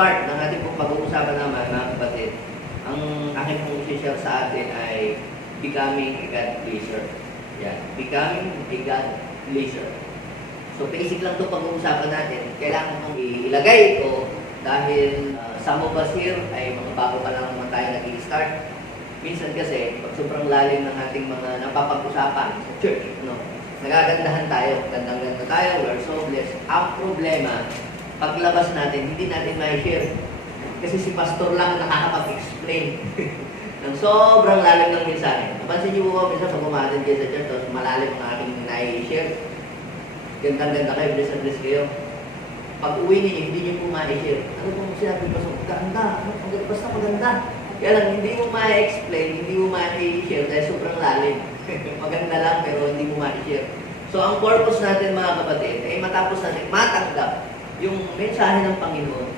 part ng ating pong pag-uusapan naman, mga kapatid, ang aking pong share sa atin ay becoming a God pleaser. Yan. Becoming a God pleaser. So basic lang ito pag-uusapan natin. Kailangan mong ilagay ito dahil some of us here ay mga bago pa lang naman tayo nag-i-start. Minsan kasi, pag sobrang lalim ng ating mga napapag-usapan sa church, nagagandahan tayo, gandang-ganda tayo, we're so blessed. Ang problema, paglabas natin, hindi natin ma-share. Kasi si pastor lang ang nakakapag-explain ng sobrang lalim ng mensahe. Napansin niyo po, minsan pag umatin kayo sa church, tapos malalim ang aking na-share. Gandang-ganda kayo, bless and bless kayo. Pag uwi niyo, hindi niyo po ma-share. Ano pong sinabi ko? Ganda, basta maganda. Kaya lang, hindi mo ma-explain, hindi mo ma-share dahil sobrang lalim. Maganda lang, pero hindi mo ma-share. So, ang purpose natin mga kapatid, ay matapos natin matanggap yung mensahe ng Panginoon,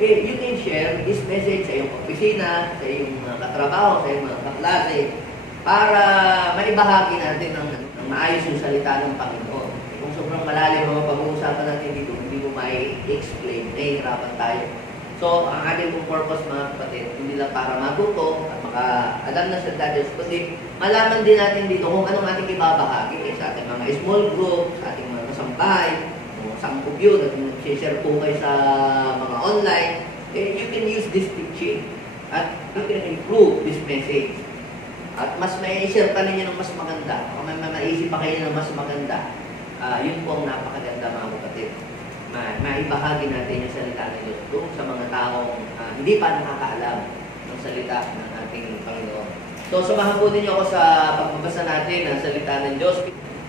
you can share this message sa iyong opisina, sa iyong mga katrabaho, sa iyong mga kaklase, para maibahagi natin ng maayos yung salita ng Panginoon. Kung sobrang malalim ang pag-uusapan natin dito, hindi mo ma-explain, nahihirapan tayo. So, ang ating pong purpose mga kapatid, hindi lang para matuto at maka-alam na sa Diyos, kundi malaman din natin dito kung anong ating ibabahagi sa ating mga small group, sa ating mga kasambahay, kung saan po yun, at share po kayo sa mga online, you can use this teaching at you can improve this message. At mas may share pa ninyo ng mas maganda, o may maisip pa kayo ng mas maganda, yun po ang napakaganda mga kapatid. Maibahagi natin yung salita ng Diyos doon sa mga taong hindi pa nakakaalam ng salita ng ating Panginoon. So, samahan po ninyo ako sa pagbabasa natin ng salita ng Diyos.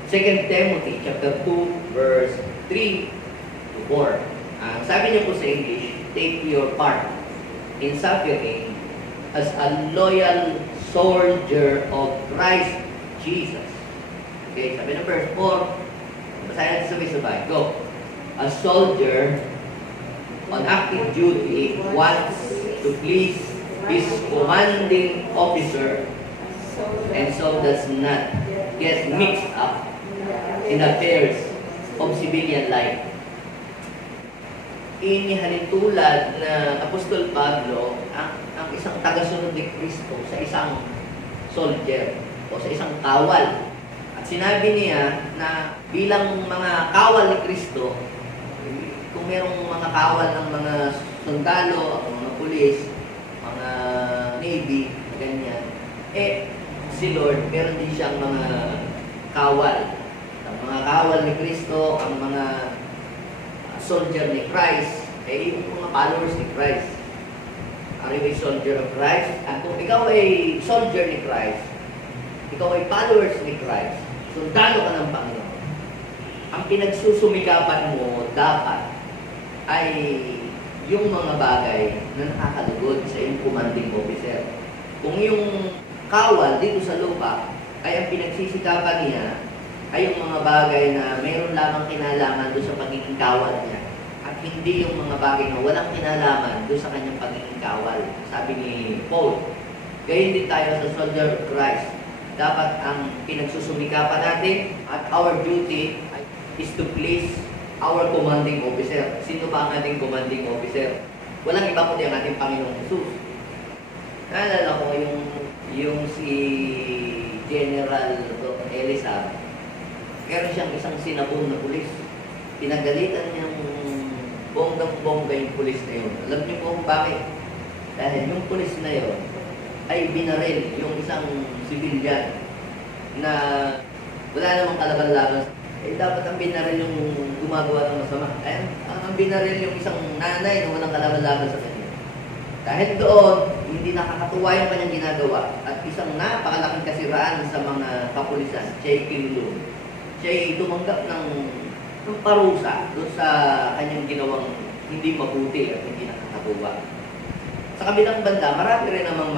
2 Timothy chapter 2, verse 3 to 4. Sabi niyo po sa English, take your part in suffering as a loyal soldier of Christ Jesus. Okay, sabi ng verse 4, basahin natin sabay-sabay. Go! A soldier on active duty wants to please his commanding officer and so does not get mixed up in affairs of civilian life. Inihalintulad na Apostol Pablo ang isang tagasunod ni Kristo sa isang soldier o sa isang kawal. At sinabi niya na bilang mga kawal ni Kristo, kung merong mga kawal ng mga sundalo, mga pulis, mga navy, ganyan, si Lord, meron din siyang mga kawal. Ang mga kawal ni Kristo, ang mga soldier ni Christ, yung mga followers ni Christ. Are you a soldier of Christ? At kung ikaw ay soldier ni Christ, ikaw ay followers ni Christ, sundalo ka ng Panginoon, ang pinagsusumikapan mo dapat ay yung mga bagay na nakakalugod sa iyong commanding officer. Kung yung kawal dito sa lupa ay ang pinagsisikapan niya ay yung mga bagay na mayroon lamang kinalaman doon sa pagiging kawal niya at hindi yung mga bagay na walang kinalaman doon sa kanyang pagiging kawal. Sabi ni Paul, gayon din tayo sa soldier of Christ. Dapat ang pinagsusumikapan natin at our duty is to please our commanding officer. Sino ba ang ating commanding officer? Walang iba kundi ang ating Panginoong Jesus. Naalala ko yung si General Elisa, meron siyang isang sinabong na pulis. Pinagalitan niyang bonggang-bongga yung pulis na yun. Alam niyo po kung bakit? Dahil yung pulis na yun ay binaril yung isang civilian na wala namang kalaban-laban. Dapat ang binaril yung gumagawa ng masama. Ang binaril yung isang nanay na walang kalaban-laban sa kanya. Dahil doon, hindi nakakatuwa yung kanyang ginagawa at isang napakalaking kasiraan sa mga kapulisan, siya ay kinulong. Siya ay tumanggap ng parusa doon sa kanyang ginawang hindi mabuti at hindi nakakatuwa. Sa kabilang banda, marami rin namang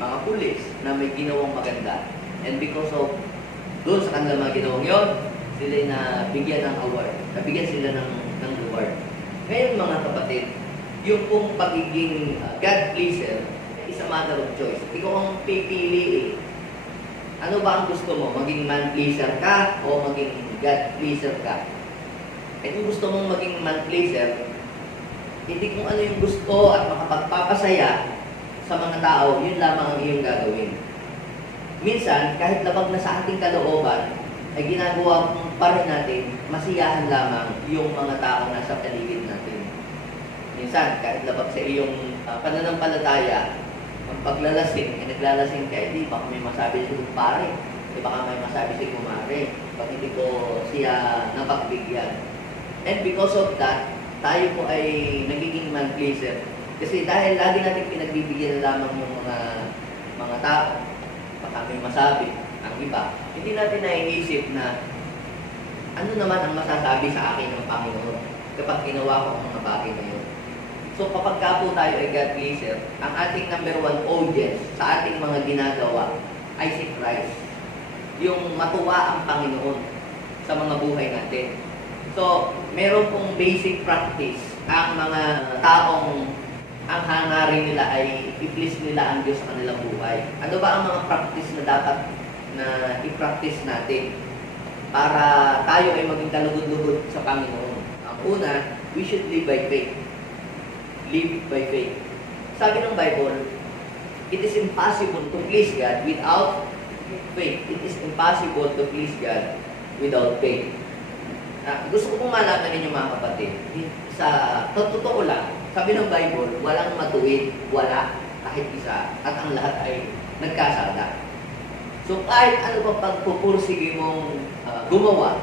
mga pulis na may ginawang maganda. And because of doon sa kanilang mga ginawang yun, sila na bigyan ng award. Nabigyan sila ng reward. Ngayon mga kapatid, yung pong pagiging God pleaser is a matter of choice. Ikaw ang pipili. Ano ba ang gusto mo? Maging man pleaser ka o maging God pleaser ka? Kung gusto mong maging man pleaser, Hindi kung ano yung gusto at makapagpapasaya sa mga tao, yun lamang ang iyong gagawin. Minsan, kahit labag na sa ating kalooban, ay ginagawa pa rin natin, masiyahan lamang yung mga tao na sa paligid natin. Minsan, kahit labag sa iyong pananampalataya, ang paglalasing, naglalasing ka, hindi, baka may masabi si kumpare, baka may masabi si kumare, pag hindi ko siya napagbigyan. And because of that, tayo po ay nagiging man pleaser. Kasi dahil lagi natin pinagbibigyan lamang yung mga tao, baka may masabi ang iba, hindi natin naiisip na ano naman ang masasabi sa akin ng Panginoon kapag ginawa ko ang mga bagay na yun. So kapag ka po tayo ay God pleaser, ang ating number one audience sa ating mga ginagawa ay si Christ. Yung matuwa ang Panginoon sa mga buhay natin. So, meron pong basic practice ang mga taong ang hangarin nila ay i-please nila ang Diyos sa kanilang buhay. Ano ba ang mga practice na dapat na i-practice natin para tayo ay maging kalugod-lugod sa Panginoon? Ang una, we should live by faith. Live by faith. Sabi ng Bible, it is impossible to please God without faith. It is impossible to please God without faith. Gusto ko pong malaman ninyo mga kapatid, sa totoo lang, sabi ng Bible, walang matuwid, wala, kahit isa, at ang lahat ay nagkasala. So kahit ano pa pagpupursige mong gumawa,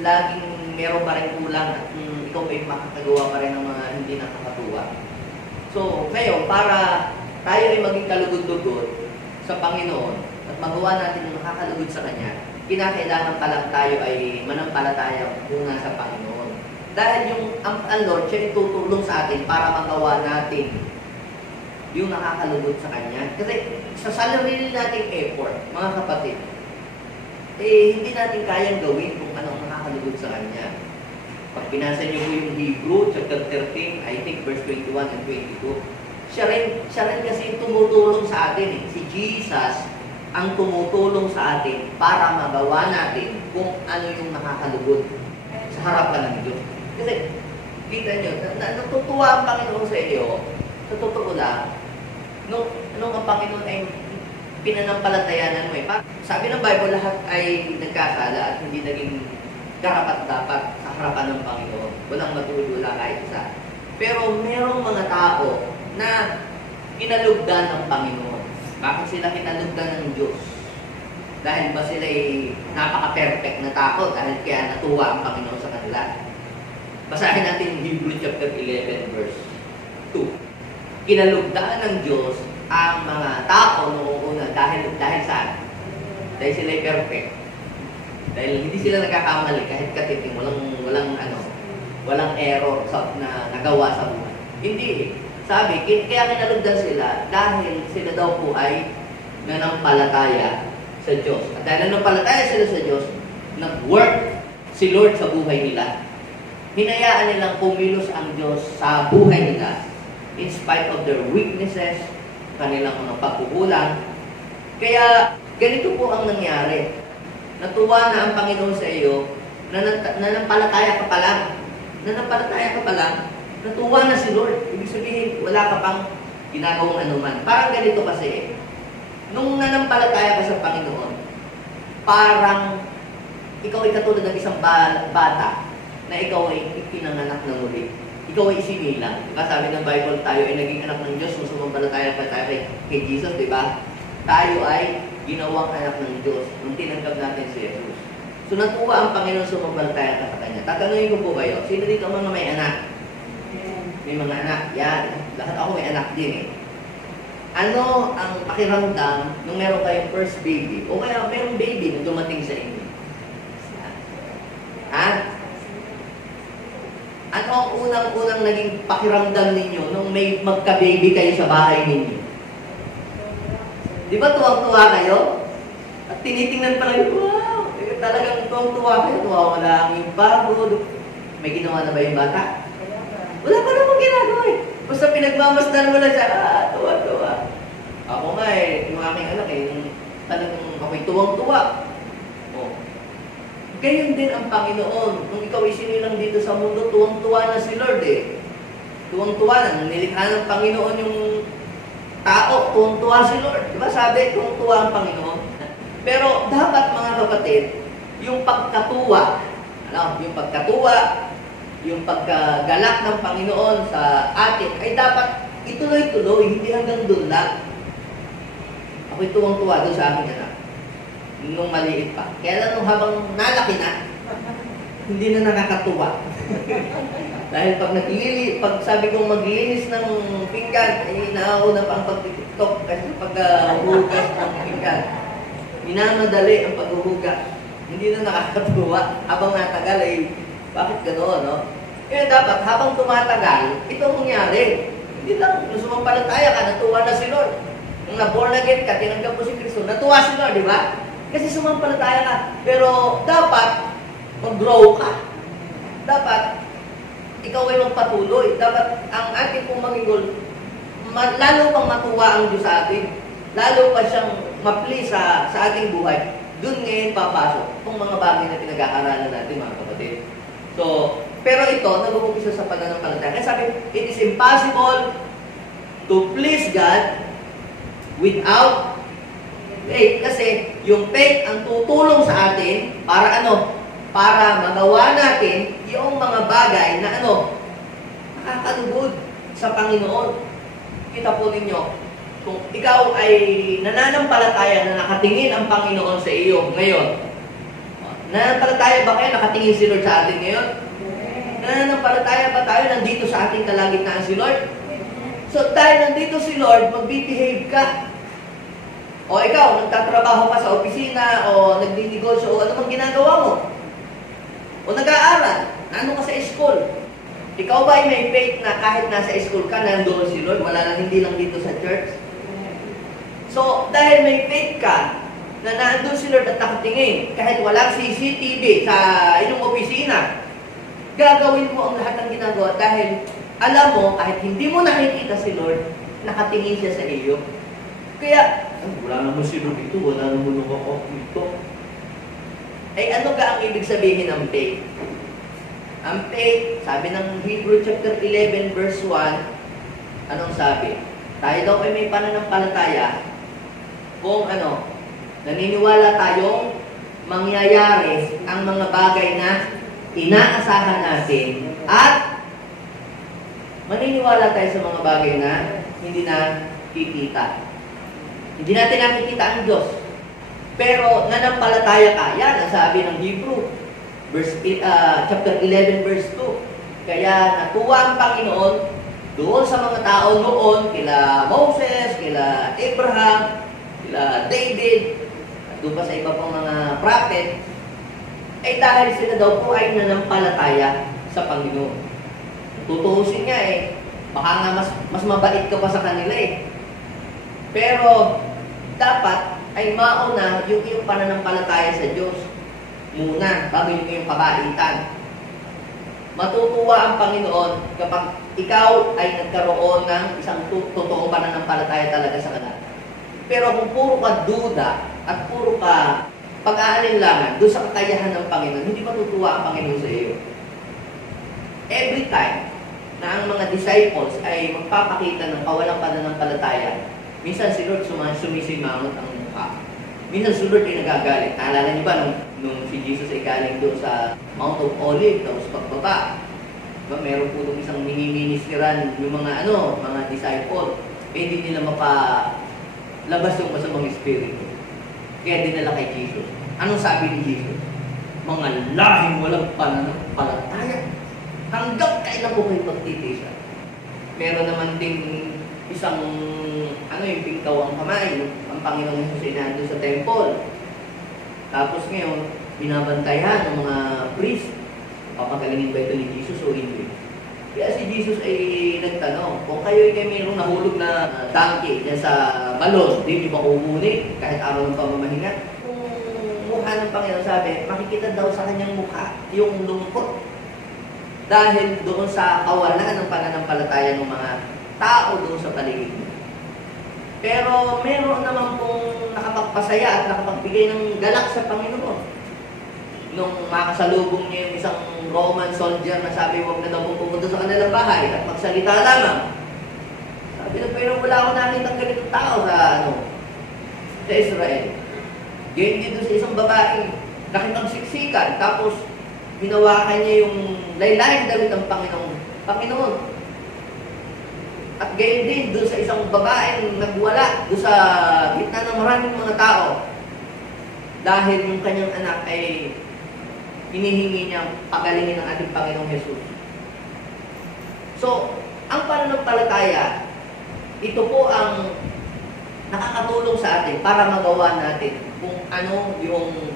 laging meron pa rin kulang at ikaw ay makakagawa pa rin ng mga hindi nakakatuwa. So ngayon, para tayo ay maging kalugod-lugod sa Panginoon at magawa natin yung makakalugod sa Kanya, kinakailangan pa lang tayo ay manampalataya muna sa Panginoon. Dahil yung ang Lord, siya tutulong sa atin para magawa natin yung nakakalugod sa Kanya. Kasi sa sarili nating effort, mga kapatid, hindi natin kayang gawin kung anong nakakalugod sa Kanya. Pag binasa niyo po yung Hebrew, chapter 13, I think verse 21 and 22, siya rin kasi tumutulong sa atin. Si Jesus ang tumutulong sa atin para magawa natin kung ano yung nakakalugod sa harapan ng Diyos. Kasi, kita nyo, natutuwa ang Panginoon sa iyo, sa totoo lang, nung ang Panginoon ay pinanampalatayanan mo sabi ng Bible, lahat ay nagkasala at hindi naging karapat-dapat sa harapan ng Panginoon. Walang matuloy, wala kahit isa. Pero merong mga tao na kinalugdan ng Panginoon. Bakit sila kinalugdan ng Diyos? Dahil ba sila ay napaka-perfect na tao dahil kaya natuwa ang Panginoon sa kanila? Basahin natin Hebrew chapter 11 verse 2. Kinalugdan ng Diyos ang mga tao noong una dahil saan? Dahil sila ay perfect. Dahil hindi sila nagkakamali kahit katiting, walang error na nagawa sa buhay. Hindi eh. Sabi, kaya kinalugdan sila dahil sila daw po ay nanampalataya sa Diyos. At dahil nanampalataya sila sa Diyos, nag-work si Lord sa buhay nila. Hinayaan nilang pumilos ang Diyos sa buhay nila in spite of their weaknesses, kanilang mga pagkukulang. Kaya ganito po ang nangyari. Natuwa na ang Panginoon sa iyo, nanampalataya ka pa lang. Natuwa na si Lord. Ibig sabihin, wala ka pang ginagawang anuman. Parang ganito kasi, nung nanampalataya ka sa Panginoon, parang ikaw ay katulad ng isang bata na ikaw ay ipinanganak na muli. Ikaw ay isinilang. Diba? Sabi ng Bible, tayo ay naging anak ng Diyos, sumampalataya pa tayo kay Jesus, di ba? Tayo ay ginawang anak ng Diyos nung tinanggap natin si Jesus. So natuwa ang Panginoon sumampalataya ka sa Kanya. Tatanungin ko po kayo, sino dito ang mga may anak? May mga anak, yan. Lahat ako may anak din eh. Ano ang pakiramdam nung meron kayong first baby? O kaya merong baby na dumating sa inyo? Ha? Ano ang unang-unang naging pakiramdam ninyo nung may magka-baby kayo sa bahay ninyo? Di ba tuwang-tuwa kayo? At tinitingnan pa lang, wow! Talagang tuwang-tuwa kayo. Wala ang yung bago. May ginawa na ba yung bata? Wala pa namang ginagawa eh. Basta pinagmamasdan mo lang siya, tuwa-tuwa. Ako nga eh, yung aking anak eh, talagang ako'y tuwang-tuwa. Oh. Gayon din ang Panginoon. Kung ikaw isinilang dito sa mundo, tuwang-tuwa na si Lord eh. Tuwang-tuwa na. Nung nilikha ng Panginoon yung tao, tuwang-tuwa si Lord. Diba sabi, tuwang-tuwa ang Panginoon? Pero dapat mga kapatid, yung pagkatuwa, yung pagkatuwa, yung pagkagalak ng Panginoon sa atin, ay dapat ituloy-tuloy, hindi hanggang doon lang. Ako'y tuwang-tuwa doon sa akin anak. Nung maliit pa. Kaya lang nung habang nalaki na, hindi na nakakatuwa. Dahil pag sabi kong maglinis ng pinggan, ay nauna pa ang pag-tiktok kasi pag-hugas ng pinggan. Minamadali ang paghuhugas. Hindi na nakakatuwa. Habang natagal ay, bakit gano'n, no? Kaya dapat habang tumatagal, ito ang mangyari. Hindi lang, nung sumampalataya ka, natuwa na si Lord. Nung na-born again ka, tinanggap mo si Kristo, natuwa si Lord, di ba? Kasi sumampalataya ka. Pero dapat mag-grow ka. Dapat ikaw ay magpatuloy. Dapat ang ating pong Panginoon, lalo pang matuwa ang Diyos sa atin. Lalo pa siyang mapli sa ating buhay. Doon ngayon papasok itong mga bagay na pinag-aaralan natin, mga kapatid. So, pero ito, nag-uumpisa sa pananampalataya. Kaya sabi, it is impossible to please God without faith. Kasi yung faith ang tutulong sa atin para ano? Para magawa natin yung mga bagay na ano? Nakakalugod sa Panginoon. Kita po ninyo, kung ikaw ay nananampalataya na nakatingin ang Panginoon sa iyo ngayon, nananampalataya ba kayo nakatingin si Lord sa atin ngayon? Nananampalataya ba tayo nandito sa ating kalagitnaan si Lord? So dahil nandito si Lord, mag-behave ka. O ikaw, nagtatrabaho ka sa opisina o nagdinegosyo o ano mang ginagawa mo? O nag-aaral, nandun ka sa school. Ikaw ba ay may faith na kahit nasa school ka, nandoon si Lord, wala lang, hindi lang dito sa church? So, dahil may faith ka, na nandun si Lord at nakatingin, kahit walang CCTV sa inyong opisina, gagawin mo ang lahat ng ginagawa dahil alam mo, kahit hindi mo nakikita si Lord, nakatingin siya sa iyo. Kaya, wala naman si Lord ito, wala naman ako ito. Ay ano ka ang ibig sabihin ng faith? Ang faith, sabi ng Hebrew chapter 11 verse 1, anong sabi? Tayo daw ay may pananampalataya kung ano, naniniwala tayong mangyayari ang mga bagay na inaasahan natin at maniniwala tayo sa mga bagay na hindi na kikita. Hindi natin nakikita ang Diyos. Pero nanampalataya ka. Yan ang sabi ng Hebrew. Chapter 11 verse 2. Kaya natuwa ang Panginoon doon sa mga tao noon, kila Moses, kila Abraham, kila David, at doon pa sa iba pang mga prophet, ay dahil sila daw po ay nanampalataya sa Panginoon. Tutuusin nga eh, baka nga mas mabait ka pa sa kanila eh. Pero dapat ay mauna yung iyong pananampalataya sa Diyos muna, bago yung iyong kabaitan. Matutuwa ang Panginoon kapag ikaw ay nagkaroon ng isang totoong pananampalataya talaga sa Kanya. Pero kung puro ka duda at puro ka pag-aalinlangan doon sa kakayahan ng Panginoon, hindi matutuwa ang Panginoon sa iyo. Every time na ang mga disciples ay magpapakita ng kawalang pananampalataya, minsan si Lord sumisimangot ang mukha. Minsan si Lord ay nagagalit. Naalala niyo ba nung si Jesus ay galing doon sa Mount of Olives, tapos pagbaba, diba, meron po doon isang mini-ministeran yung mga mga disciple. Hindi nila mapalabas yung masamang espiritu. Kaya dinala kay Jesus. Anong sabi ni Jesus? Mga lahing walang pananampalataya. Hanggang kailan ko kayo magtitisa? Meron naman din isang yung pingkaw ang kamay, ang Panginoong Jesus ay nandun sa temple. Tapos ngayon, binabantayan ng mga priest, papagalingin ba ito ni Jesus o hindi? Kaya si Jesus ay nagtanong, kung kayo ay mayroong nahulog na donkey dyan sa balon, di ba kukunin kahit araw ng pamamahinga? Kung mukha ng Panginoon sabi, makikita daw sa kanyang mukha yung lungkot. Dahil doon sa kawalan ng pananampalataya ng mga tao doon sa paligid mo. Pero meron naman pong nakapagpasaya at nakapagbigay ng galak sa Panginoon. nung makasalubong niya yung isang Roman soldier na sabi, huwag na daw pumunta sa kanilang bahay at magsalita lamang. Sabi na, pero wala akong nakitang ganitong tao sa Israel. Ganyan din doon sa isang babaeng nakipagsiksikan, tapos hinawakan niya yung laylayan damit ng Panginoon. At ganyan din doon sa isang babaeng nagwala doon sa gitna ng maraming mga tao. Dahil yung kanyang anak ay hinihingi niya pagalingin ng ating Panginoong Jesus. So, ang pananampalataya, ito po ang nakakatulong sa atin para magawa natin kung ano yung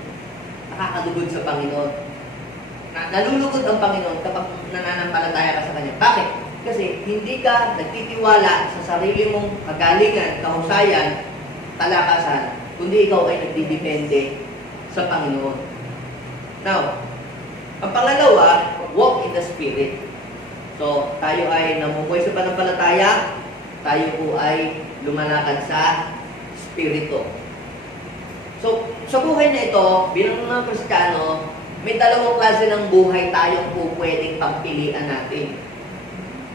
nakakadugod sa Panginoon. Nalulugod ang Panginoon kapag nananampalataya ka sa Kanya. Bakit? Kasi hindi ka nagtitiwala sa sarili mong kagalingan, kahusayan, kalakasan, kundi ikaw ay nagdidepende sa Panginoon. Now, ang pangalawa, walk in the Spirit. So, tayo ay namumuhay sa pananampalataya, tayo po ay lumalakad sa Espiritu. So, sa buhay na ito, bilang mga Kristiyano, may dalawang klase ng buhay tayong po pwedeng pagpilian natin.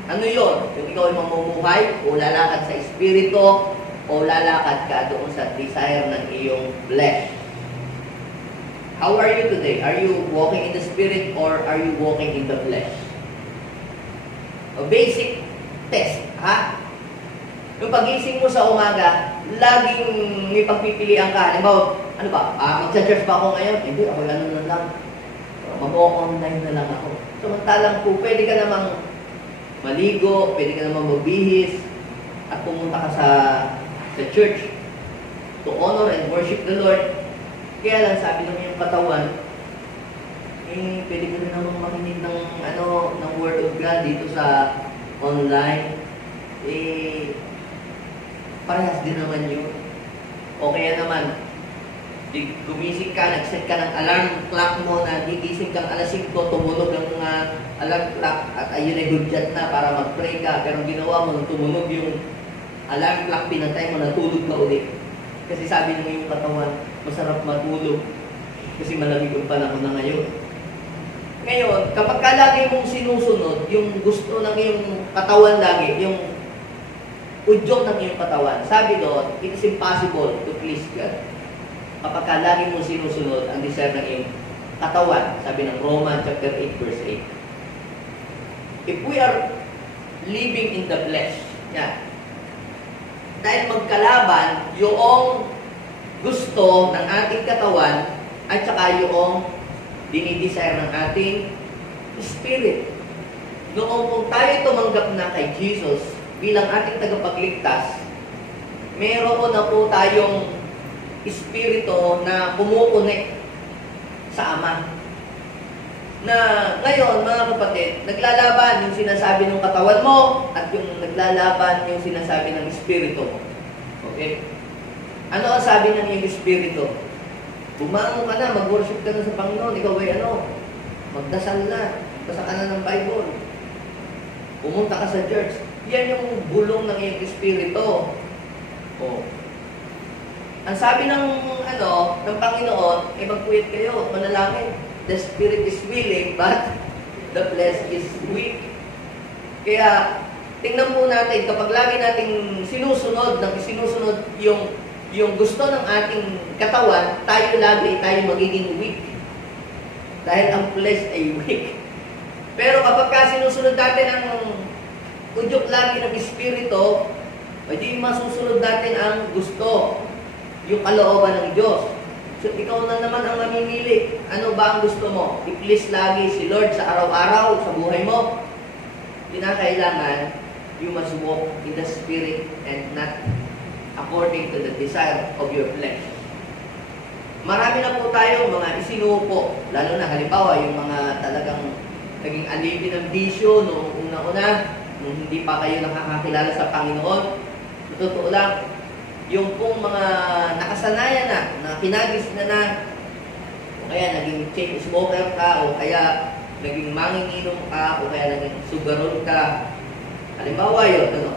Ano yun? Yung ikaw ay mamumuhay, o lalakad sa Espiritu, o lalakad ka doon sa desire ng iyong flesh. How are you today? Are you walking in the Spirit or are you walking in the flesh? A basic test, ha? Yung pagising mo sa umaga, laging may pagpipilian ka. Halimbawa, ano ba? Magsa-church ba ako ngayon? Hindi, ako na lang. Mag-online na lang ako. Samantalang po, pwede ka namang maligo, pwede ka namang magbihis, at pumunta ka sa church to honor and worship the Lord. Kaya lang sabi ng iyong katawan, pwede ko rin namang makinig ng Word of God dito sa online. Parehas din naman yun. O kaya naman, gumising ka, nag-set ka ng alarm clock mo na gigising kang alas 5, tumunog ang alarm clock at ayun ay hudyat na para mag-pray ka. Pero ginawa mo, tumunog yung alarm clock, pinatay mo, natulog ka ulit. Kasi sabi ng iyong katawan, masarap matulog kasi malamig ang panahon na ngayon. Ngayon, kapag ka lagi mong sinusunod, yung gusto ng iyong katawan lagi, yung udyok ng iyong katawan, sabi doon, it is impossible to please God. Kapag ka lagi mong sinusunod ang desire ng iyong katawan, sabi ng Romans chapter 8, verse 8. If we are living in the flesh, yan, dahil magkalaban yung gusto ng ating katawan at saka yung dinidesire ng ating spirit. Noong kung tayo tumanggap na kay Jesus bilang ating tagapagligtas, meron na po tayong espiritu na pumupunik sa Ama. Na ngayon, mga kapatid, naglalaban yung sinasabi ng katawan mo at yung naglalaban yung sinasabi ng espiritu mo. Okay? Ano ang sabi ng iyong espiritu? Bumangon ka na, mag-worship ka na sa Panginoon, ikaw ay magdasal na, basa ka na ng Bible. Pumunta ka sa church. Yan yung bulong ng iyong espiritu. Oh. Ang sabi ng Panginoon, magpuyat kayo, manalangin. The spirit is willing, but the flesh is weak. Kaya, tingnan po natin, kapag lagi nating sinusunod yung gusto ng ating katawan, tayo magiging weak. Dahil ang flesh ay weak. Pero kapag sinusunod natin ang udyok lagi ng espiritu, di masusunod natin ang gusto, yung kalooban ng Diyos. So, ikaw na naman ang mamimili. Ano ba ang gusto mo? I-please lagi si Lord sa araw-araw, sa buhay mo. Kinakailangan, you must walk in the Spirit and not according to the desire of your flesh. Marami na po tayo mga isinuupo, lalo na halimbawa yung mga talagang naging alipin ng bisyo noong una-una, nung hindi pa kayo nakakakilala sa Panginoon. Sa totoo lang, yung pong mga nakasanayan na pinagis na, o kaya naging chain smoker ka, o kaya naging manginginom ka, o kaya naging sugarol ka. Halimbawa yun,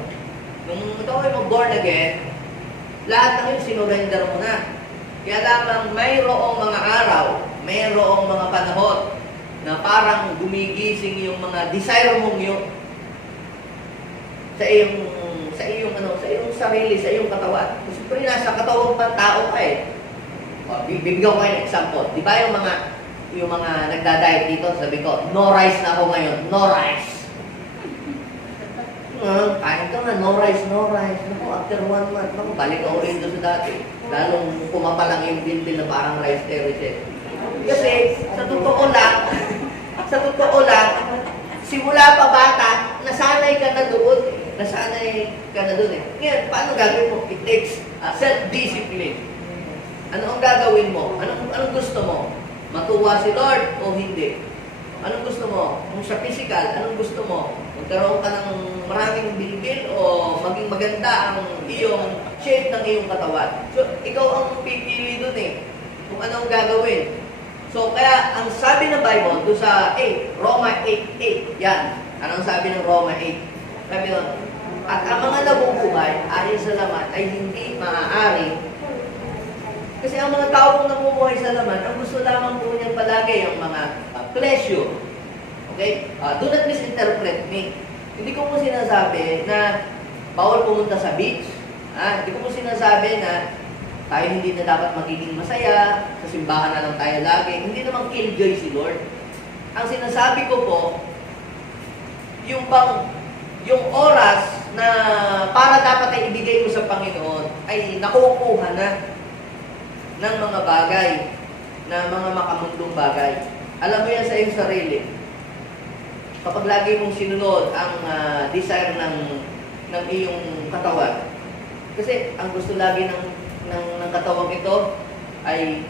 nung ikaw ay mag-born again, lahat ng yun sinurrender mo na. Kaya lamang mayroong mga araw mayroong mga panahon na parang gumigising yung mga desire mong yun sa iyong sarili, sa iyong katawan. Kasi siyempre nasa katawan pang tao ka eh. Bibigyan ko kayo ng example. Di ba yung mga nagda-diet dito, sabi ko, no rice na ako ngayon, no rice. Kain ka nga, no rice, no rice. Naku, after 1 month, naku, balik ka ulit doon sa dati. Lalong pumapalang yung bilbil na parang rice terrorism. Kasi, sa totoo lang, simula pa bata, nasanay ka na doon. Ngayon, paano gagawin mo? It takes self-discipline. Ano ang gagawin mo? Anong gusto mo? Matuwa si Lord o hindi? Anong gusto mo? Kung sa physical, anong gusto mo? Magkaroon ka ng maraming bilbil o maging maganda ang iyong shape ng iyong katawan? So, ikaw ang pipili dun eh. Kung ano ang gagawin. So, kaya ang sabi ng Bible, doon sa Roma 8:8, yan. Anong sabi ng Roma 8? Sabi doon, at ang mga nabubuhay, ayon sa laman, ay hindi maaari. Kasi ang mga taong namumuhay sa laman, ang gusto lamang po niyan palagi, yung mga pleasure. Okay? Do not misinterpret me. Hindi ko po sinasabi na bawal pumunta sa beach. Hindi ko po sinasabi na tayo hindi na dapat magiging masaya, sa simbahan na lang tayo lagi. Hindi naman killjoy si Lord. Ang sinasabi ko po, yung oras na para dapat ay ibigay mo sa Panginoon ay nakukuha na ng mga bagay, na mga makamundong bagay. Alam mo yan sa iyong sarili. Kapag lagi mong sinunod ang desire ng iyong katawan. Kasi ang gusto lagi ng katawang ito ay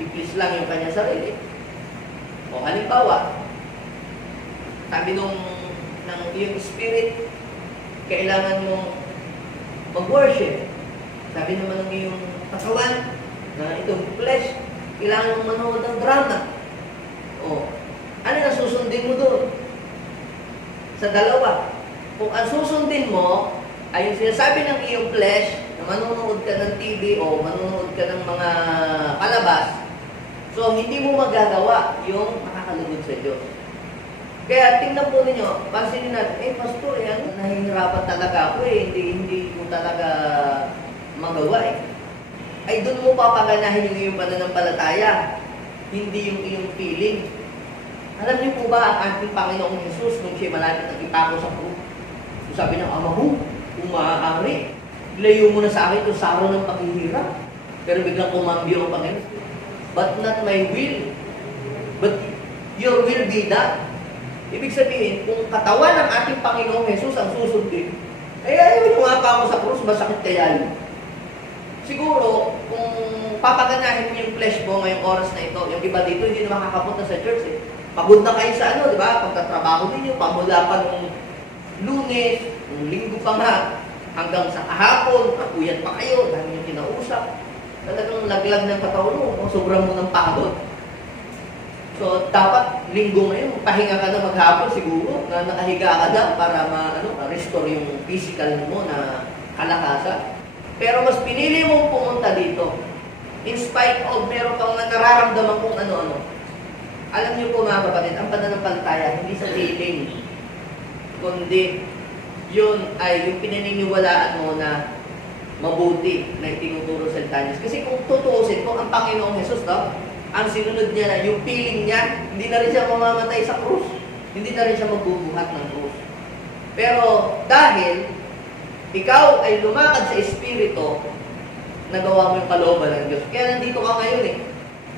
i-please lang yung kanyang sarili. O halimbawa, sabi ng iyong spirit, kailangan mong mag-worship. Sabi naman ng iyong katawan, na itong flesh, kailangan mong manood ng drama. O, ano na susundin mo doon? Sa dalawa. Kung ang susundin mo ay yung sinasabi ng iyong flesh, na manonood ka ng TV o manonood ka ng mga palabas, so hindi mo magagawa yung makakalugod sa Diyos. Kaya tingnan po ninyo, pansinin natin, pastor, nahihirapan talaga ako hindi mo talaga magawa ay doon mo papaganahin yung iyong pananampalataya, hindi yung iyong feeling. Alam niyo po ba ang ating Panginoong Jesus nung siya malapit at ipako sa krus? Sabi ng ama mo, kung maaari, ilayo mo na sa akin itong saro ng paghihirap. Pero biglang kumambyo ang Panginoon. But not my will, but your will be done. Ibig sabihin, kung katawan ng ating Panginoong Jesus ang susundin, ay ayaw yung nga pa ako sa krus, masakit kaya yun. Siguro, kung papaganahin mo yung flesh mo ngayong oras na ito, yung iba dito hindi na makakapunta sa church Pagod na kayo sa di ba? Pagtatrabaho ninyo, pamula pa nung Lunes, nung Linggo pa nga, hanggang sa kahapon, napuyat pa kayo, dahil yung kinausap. Talagang laglag ng katawan mo, sobrang mo ng pagod. So, dapat linggo ngayon, pahinga ka na maghapon siguro, na nakahiga ka na para ma-restore yung physical mo na kalakasan. Pero mas pinili mong pumunta dito, in spite of meron kang nararamdaman kung ano-ano. Alam niyo po mga kapatid, ang pananampalataya, hindi sa feeling, kundi yun ay yung pinaniniwalaan mo na mabuti na itinuturo sa Diyos. Kasi kung tutuusin mo, ang Panginoong Jesus, ang sinunod niya na yung feeling niya, hindi na rin siya mamamatay sa krus. Hindi na rin siya magbubuhat ng krus. Pero dahil ikaw ay lumakad sa Espiritu, nagawa mo yung kalooban ng Diyos. Kaya nandito ka ngayon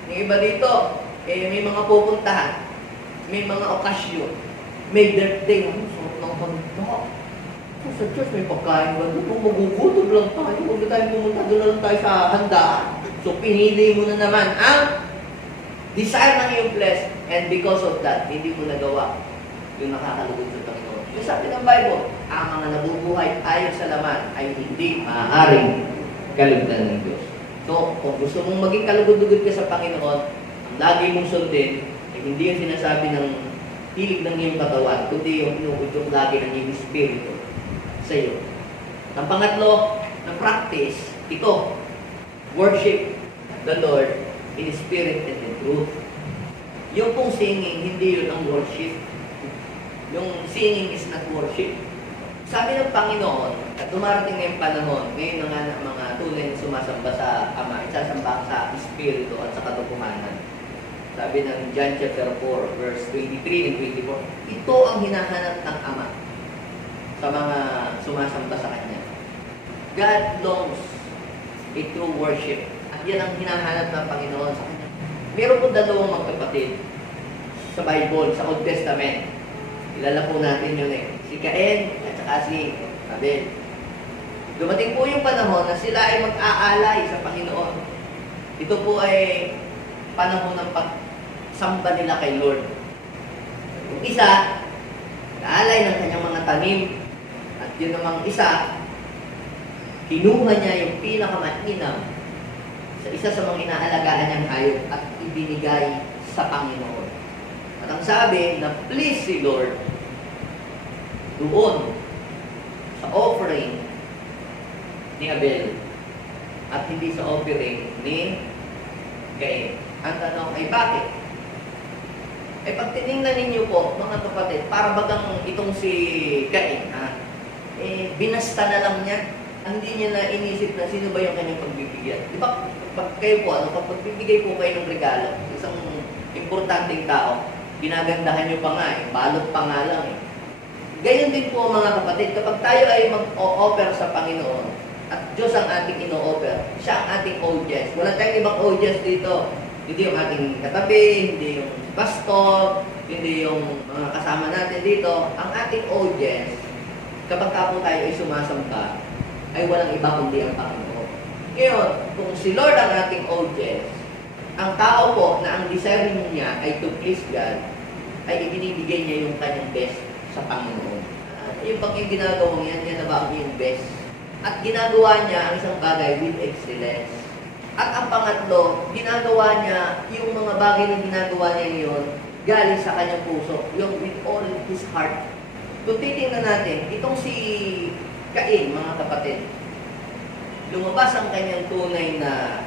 Yung iba dito, may mga pupuntahan, may mga okasyon, may birthday, suot ng pagka. Sa Diyos may pagkain ba? Kung magugutom lang tayo, huwag na tayo pumunta, doon na lang tayo sa handaan. So pinili mo na naman ang desire ng iyong flesh, and because of that, hindi mo nagawa yung nakakalugod sa Panginoon. Yung sabi ng Bible, ang mga nabubuhay ayon sa laman ay hindi maaaring kalugdan ng Diyos. So, kung gusto mong maging kalugod-lugod ka sa Panginoon, ang lagi mong sundin, ay hindi yung sinasabi ng hilig ng iyong katawan, kundi yung inuudyok lagi ng iyong Espiritu sa iyo. Ang pangatlo na practice, ito, worship the Lord in spirit and in truth. Yung pong singing, hindi yun ang worship. Yung singing is not worship. Sabi ng Panginoon, at dumarating ngayong panahon, ngayon na nga ng mga tunay na sumasamba sa Ama, isasamba sa Espiritu at sa katotohanan. Sabi ng John chapter 4, verse 23 and 24, ito ang hinahanap ng Ama sa mga sumasamba sa Kanya. God longs a true worship. At yan ang hinahanap ng Panginoon sa Kanya. Meron po dalawang magkapatid sa Bible, sa Old Testament. Kilala po natin yun eh. Si Cain at saka si Abel. Dumating po yung panahon na sila ay mag-aalay sa Panginoon. Ito po ay panahon ng pagsamba nila kay Lord. Yung isa, nag-aalay ng kanyang mga tanim. At yun namang isa, kinuha niya yung pinakamainam sa isa sa mga inaalagaan niyang hayop at ibinigay sa Panginoon. At ang sabi na please si Lord doon sa offering ni Abel at hindi sa offering ni Cain. Ang tanong ay bakit? Eh pag tinignan ninyo po, mga kapatid, para bagang itong si Cain, binasta na lang niya. Hindi niya na inisip na sino ba yung kanyang pagbibigyan. Di ba, pag kayo po, pag pagbibigay po kayo ng regalo, isang importanteng tao, ginagandahan nyo pa nga balot pa nga lang Gayon din po mga kapatid, kapag tayo ay mag-o-offer sa Panginoon, at Diyos ang ating ino-offer, siya ang ating audience. Wala tayong ibang audience dito. Hindi yung ating katabi, hindi yung pastor, hindi yung mga kasama natin dito. Ang ating audience, kapag po tayo ay sumasamba, ay walang iba kundi ang Panginoon. Ngayon, kung si Lord ang ating audience, ang tao po na ang desire niya ay to please God, ay ibinibigay niya yung kanyang best sa Panginoon. Yung pag yung ginagawang yan na ba ang yung best? At ginagawa niya ang isang bagay with excellence. At ang pangatlo, ginagawa niya yung mga bagay na ginagawa niya yun galing sa kanyang puso, yung with all his heart. Kung titingnan natin, itong si Cain, mga kapatid, lumabas ang kanyang tunay na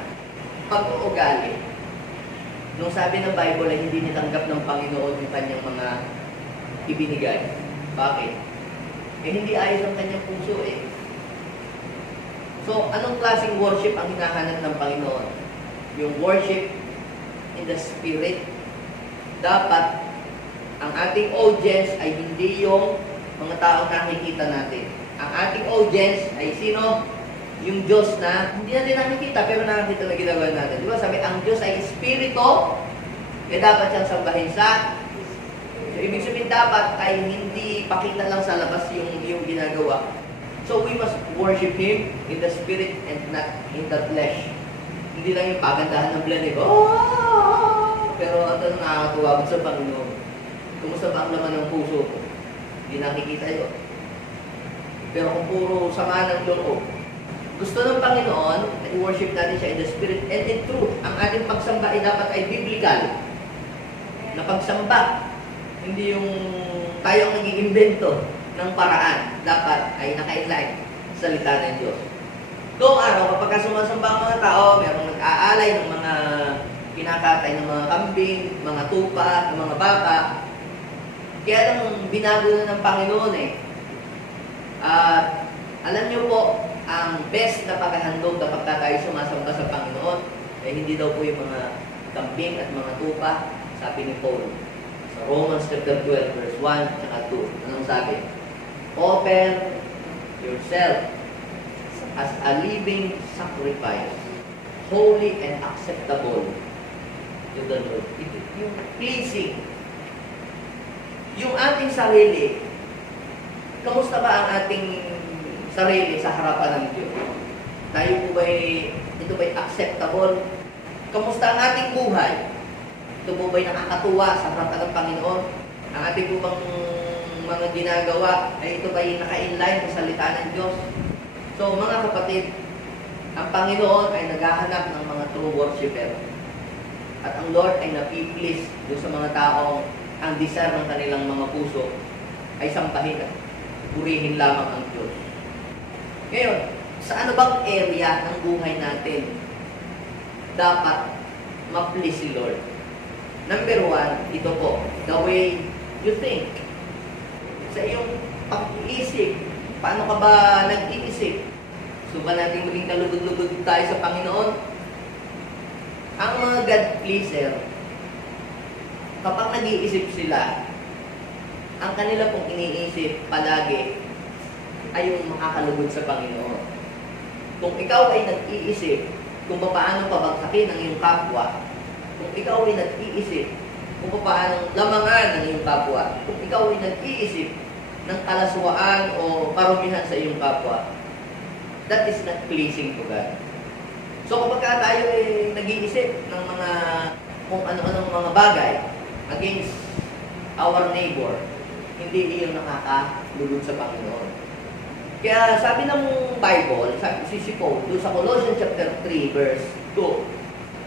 pag-uugali. Nung sabi ng Bible ay hindi nitanggap ng Panginoon yung kanyang mga ibinigay. Bakit? Eh hindi ayos ang kanyang puso eh. So, anong klaseng worship ang hinahanap ng Panginoon? Yung worship in the Spirit. Dapat, ang ating audience ay hindi yung mga taong nakikita natin. Ang ating audience ay sino? Yung Diyos na hindi natin nakikita pero nakikita na ginagawa natin. Di ba? Sabi, ang Diyos ay Espiritu, kaya dapat siyang sambahin sa. So, ibig sabihin dapat ay hindi pakita lang sa labas yung ginagawa. So, we must worship Him in the Spirit and not in the flesh. Hindi lang yung pagandahan ng blend. Oh! Pero ito nakakatuwa sa Panginoon. Kumusta ba ang laman ng puso ko? Hindi nakikita yun. Pero kung puro sama ng loob, gusto ng Panginoon na i-worship natin siya in the Spirit and in truth. Ang ating pagsamba ay dapat ay biblical. Na pagsamba. Hindi yung tayo ang nag-iimbento ng paraan. Dapat ay naka-inline sa salita ng Diyos. Noong araw, kapag sumasamba ang mga tao, mayroong nag-aalay ng mga kinakatay ng mga kambing, mga tupa, ng mga baka. Kaya lang binago na ng Panginoon eh. At alam niyo po, ang best na paghahandog kapag tayo sumasamba sa Panginoon ay hindi daw po yung mga kambing at mga tupa, sabi ni Paul. Sa Romans chapter 12, verse 1 at 2. Anong sabi? Offer yourself as a living sacrifice, holy and acceptable to the Lord. Yung pleasing. Yung ating sarili, kamusta ba ang ating sarili sa harapan ng Diyos? Tayo po ito ba'y acceptable? Kamusta ang ating buhay? Ito po ba'y nakakatuwa sa harapan ng Panginoon? Ang ating po bang mga ginagawa ay ito ba'y naka-inline sa salita ng Diyos? So mga kapatid, ang Panginoon ay naghahanap ng mga true worshiper. At ang Lord ay napiplease doon sa mga taong ang desire ng kanilang mga puso ay sambahin at purihin lamang ang Diyos. Ngayon, sa ano bang area ng buhay natin dapat ma-please si Lord? Number one, ito po, the way you think. Sa iyong pag-iisip, paano ka ba nag-iisip? So ba natin maging kalugod-lugod tayo sa Panginoon? Ang mga God pleaser, kapag nag-iisip sila, ang kanila pong iniisip palagi ay yung makakalugod sa Panginoon. Kung ikaw ay nag-iisip kung paano pabagsakin ang iyong kapwa, kung ikaw ay nag-iisip kung paano lamangan ang iyong kapwa, kung ikaw ay nag-iisip ng kalaswaan o karumihan sa iyong kapwa, that is not pleasing to God. So kapag tayo ay nag-iisip ng mga kung ano-anong mga bagay against our neighbor, hindi iyon nakakalugod sa Panginoon. Kaya sabi ng Bible, sabi si Paul, doon sa Colossians chapter 3 verse 2,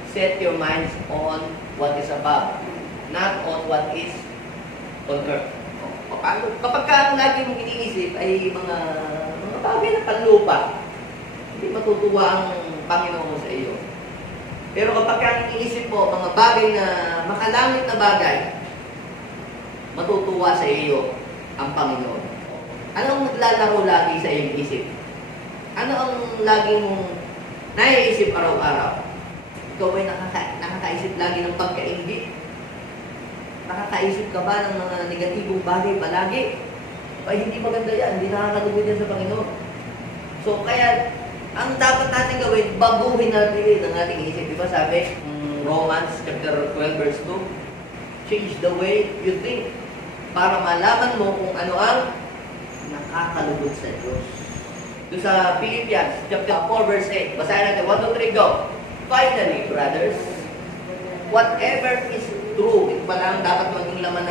set your minds on what is above, not on what is on earth. Kapag ka lagi mong iniisip ay mga bagay na panlupa, hindi matutuwa ang Panginoon sa iyo. Pero kapag ka iniisip mo mga bagay na makalangit na bagay, matutuwa sa iyo ang Panginoon. Anong naglalaro lagi sa iyong isip? Ano ang lagi mong naiisip araw-araw? Ikaw ay nakakaisip lagi ng pagkaingit? Nakakaisip ka ba ng mga negatibong bagay palagi? Ay, hindi maganda yan. Hindi nakakalugod yan sa Panginoon. So, kaya, ang dapat natin gawin, baguhin natin ang ating isip. Diba sabi, Romans chapter 12 verse 2, change the way you think para malaman mo kung ano ang nakakalugod sa Diyos. Doon sa Philippians chapter 4 verse 8, basahin natin, 1, 2, 3, go! Finally, brothers, whatever is true, ito pala ang dapat maging laman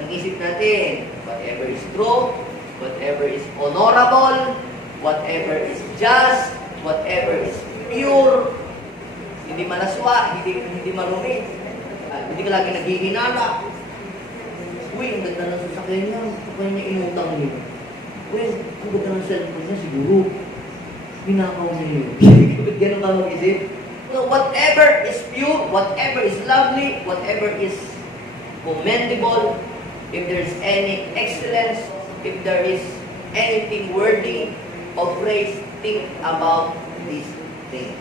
ng isip natin. Whatever is true, whatever is honorable, whatever is just, whatever is pure, hindi malaswa, hindi marumi, hindi ka lagi naghihinala. Uy, ang ganda ng sasakyan niya, kaya niya inutang niyo. Uy, ang ganda ng cellphone niya, siguro, pinakaw niya yun. Ganun ka mag-isip? So, whatever is pure, whatever is lovely, whatever is commendable, if there's any excellence, if there is anything worthy of praise, think about these things.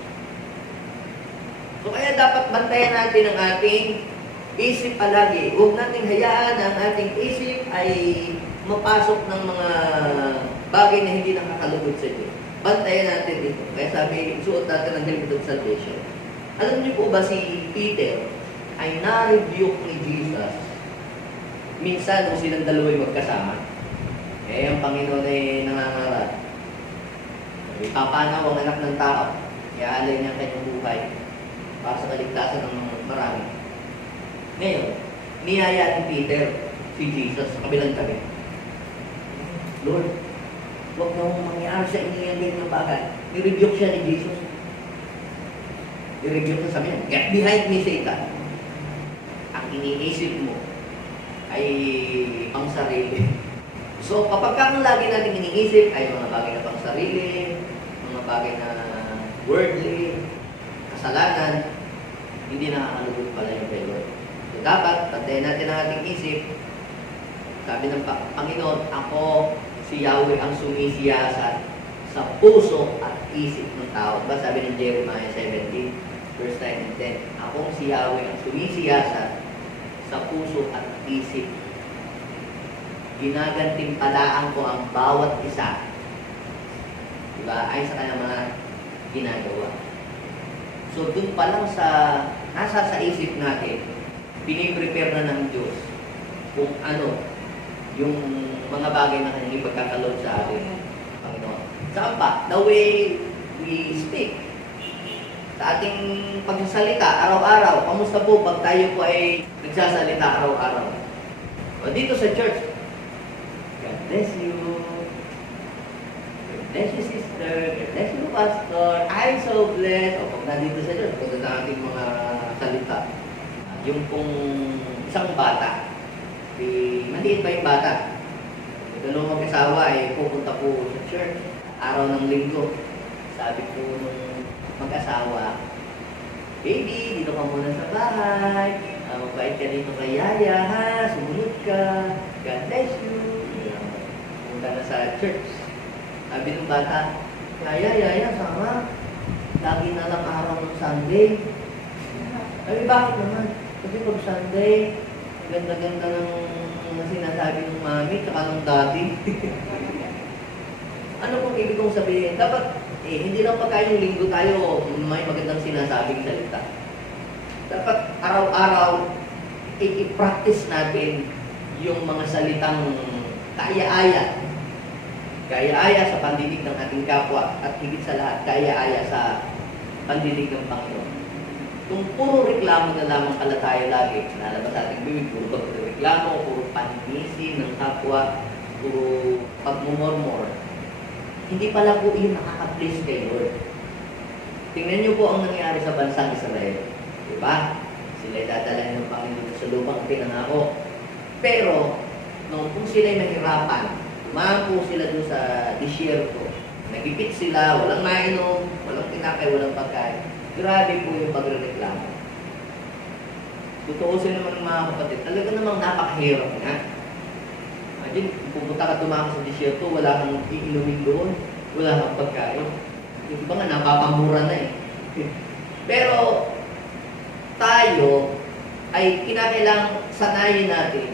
So, kaya dapat bantayan natin ang ating isip palagi. Huwag nating hayaan ang ating isip ay mapasok ng mga bagay na hindi nakakalugod sa Diyos. Bantayan natin ito. Kaya sabi, suot natin ang helmet of salvation. Alam niyo po ba si Peter ay na-rebuke ni Jesus minsan nung silang dalawa'y magkasama? Eh, ang Panginoon ay nangangaral. Papanaw ang anak ng tao. Iaalay niya ang kanyang buhay para sa kaligtasan ng marami. Ngayon, niyaya ni Peter si Jesus sa kabilang tabi. Lord, huwag na mong mangyari sa inyo ng bagay. Nirebuke siya ni Jesus. Nirebuke siya, sabi niya, get behind me, Satan. Ang iniisip mo ay pang sarili. So, kapag kang lagi natin iniisip ay mga bagay na pang sarili, mga bagay na worldly, kasalanan, hindi nakakalugod pala yung kay Lord. So, dapat, patayin natin ang ating isip. Sabi ng Panginoon, ako, si Yahweh ang sumisiyasat sa puso at isip ng tao. Diba sabi ng Jeremiah 17, verse 9 and 10, akong si Yahweh ang sumisiyasat sa puso at isip. Ginagantimpalaan ko ang bawat isa. Diba? Ay sa kanyang mga ginagawa. So, dun pa lang nasa sa isip natin, piniprepare na ng Diyos kung ano yung mga bagay na kanyang ipagkakaloob sa atin, Panginoon. Saan pa? The way we speak. Sa ating pagsasalita, araw-araw. Kamusta po pag tayo po ay nagsasalita araw-araw? O dito sa church, God bless you. God bless you, sister. God bless you, pastor. I'm so blessed. O pag nandito sa church, pag sa ating mga salita, yung pong isang bata, maliit pa yung bata. Dalawang mag-asawa ay pupunta po sa church, araw ng linggo. Sabi po nung mag-asawa, baby, dito ka muna sa bahay. mabait ka dito kay Yaya, ha? Sumunod ka. God bless you. Punta na sa church. Sabi ng bata, Yaya, sama. Lagi na lang araw ng Sunday. Sabi, bakit naman? Kasi pag Sunday, ganda-ganda ng sinasabi ng mami, tsaka ng daddy. Ano pong ibig kong sabihin? Dapat, hindi lang pagka yung linggo tayo may magandang sinasabing salita. Dapat araw-araw, i-practice natin yung mga salitang kaya-aya. Kaya-aya sa pandinig ng ating kapwa at higit sa lahat, kaya-aya sa pandinig ng Panginoon. Kung puro reklamo na lamang pala tayo lagi, nalabas sa ating bibig, puro reklamo, puro panisi ng kapwa, puro pagmumormor, hindi pala po yun nakaka-please kay Lord. Tingnan niyo po ang nangyari sa bansang Israel. Diba? Sila'y dadalhin ng Panginoon sa lupang pinangako. Pero, nung kung sila'y nahirapan, dumaan po sila doon sa disyerto, nagipit sila, walang mainom, walang tinapay, walang pagkain. Grabe po yung pagrereklamo. Totoo sila naman mga kapatid, talaga namang napakahirap nga. Imagine, pupunta ka dumaan sa disyerto, wala kang iinumin doon, wala kang pagkain. Yung iba nga, napapamura na eh. Pero, tayo ay kinakailangang sanayin natin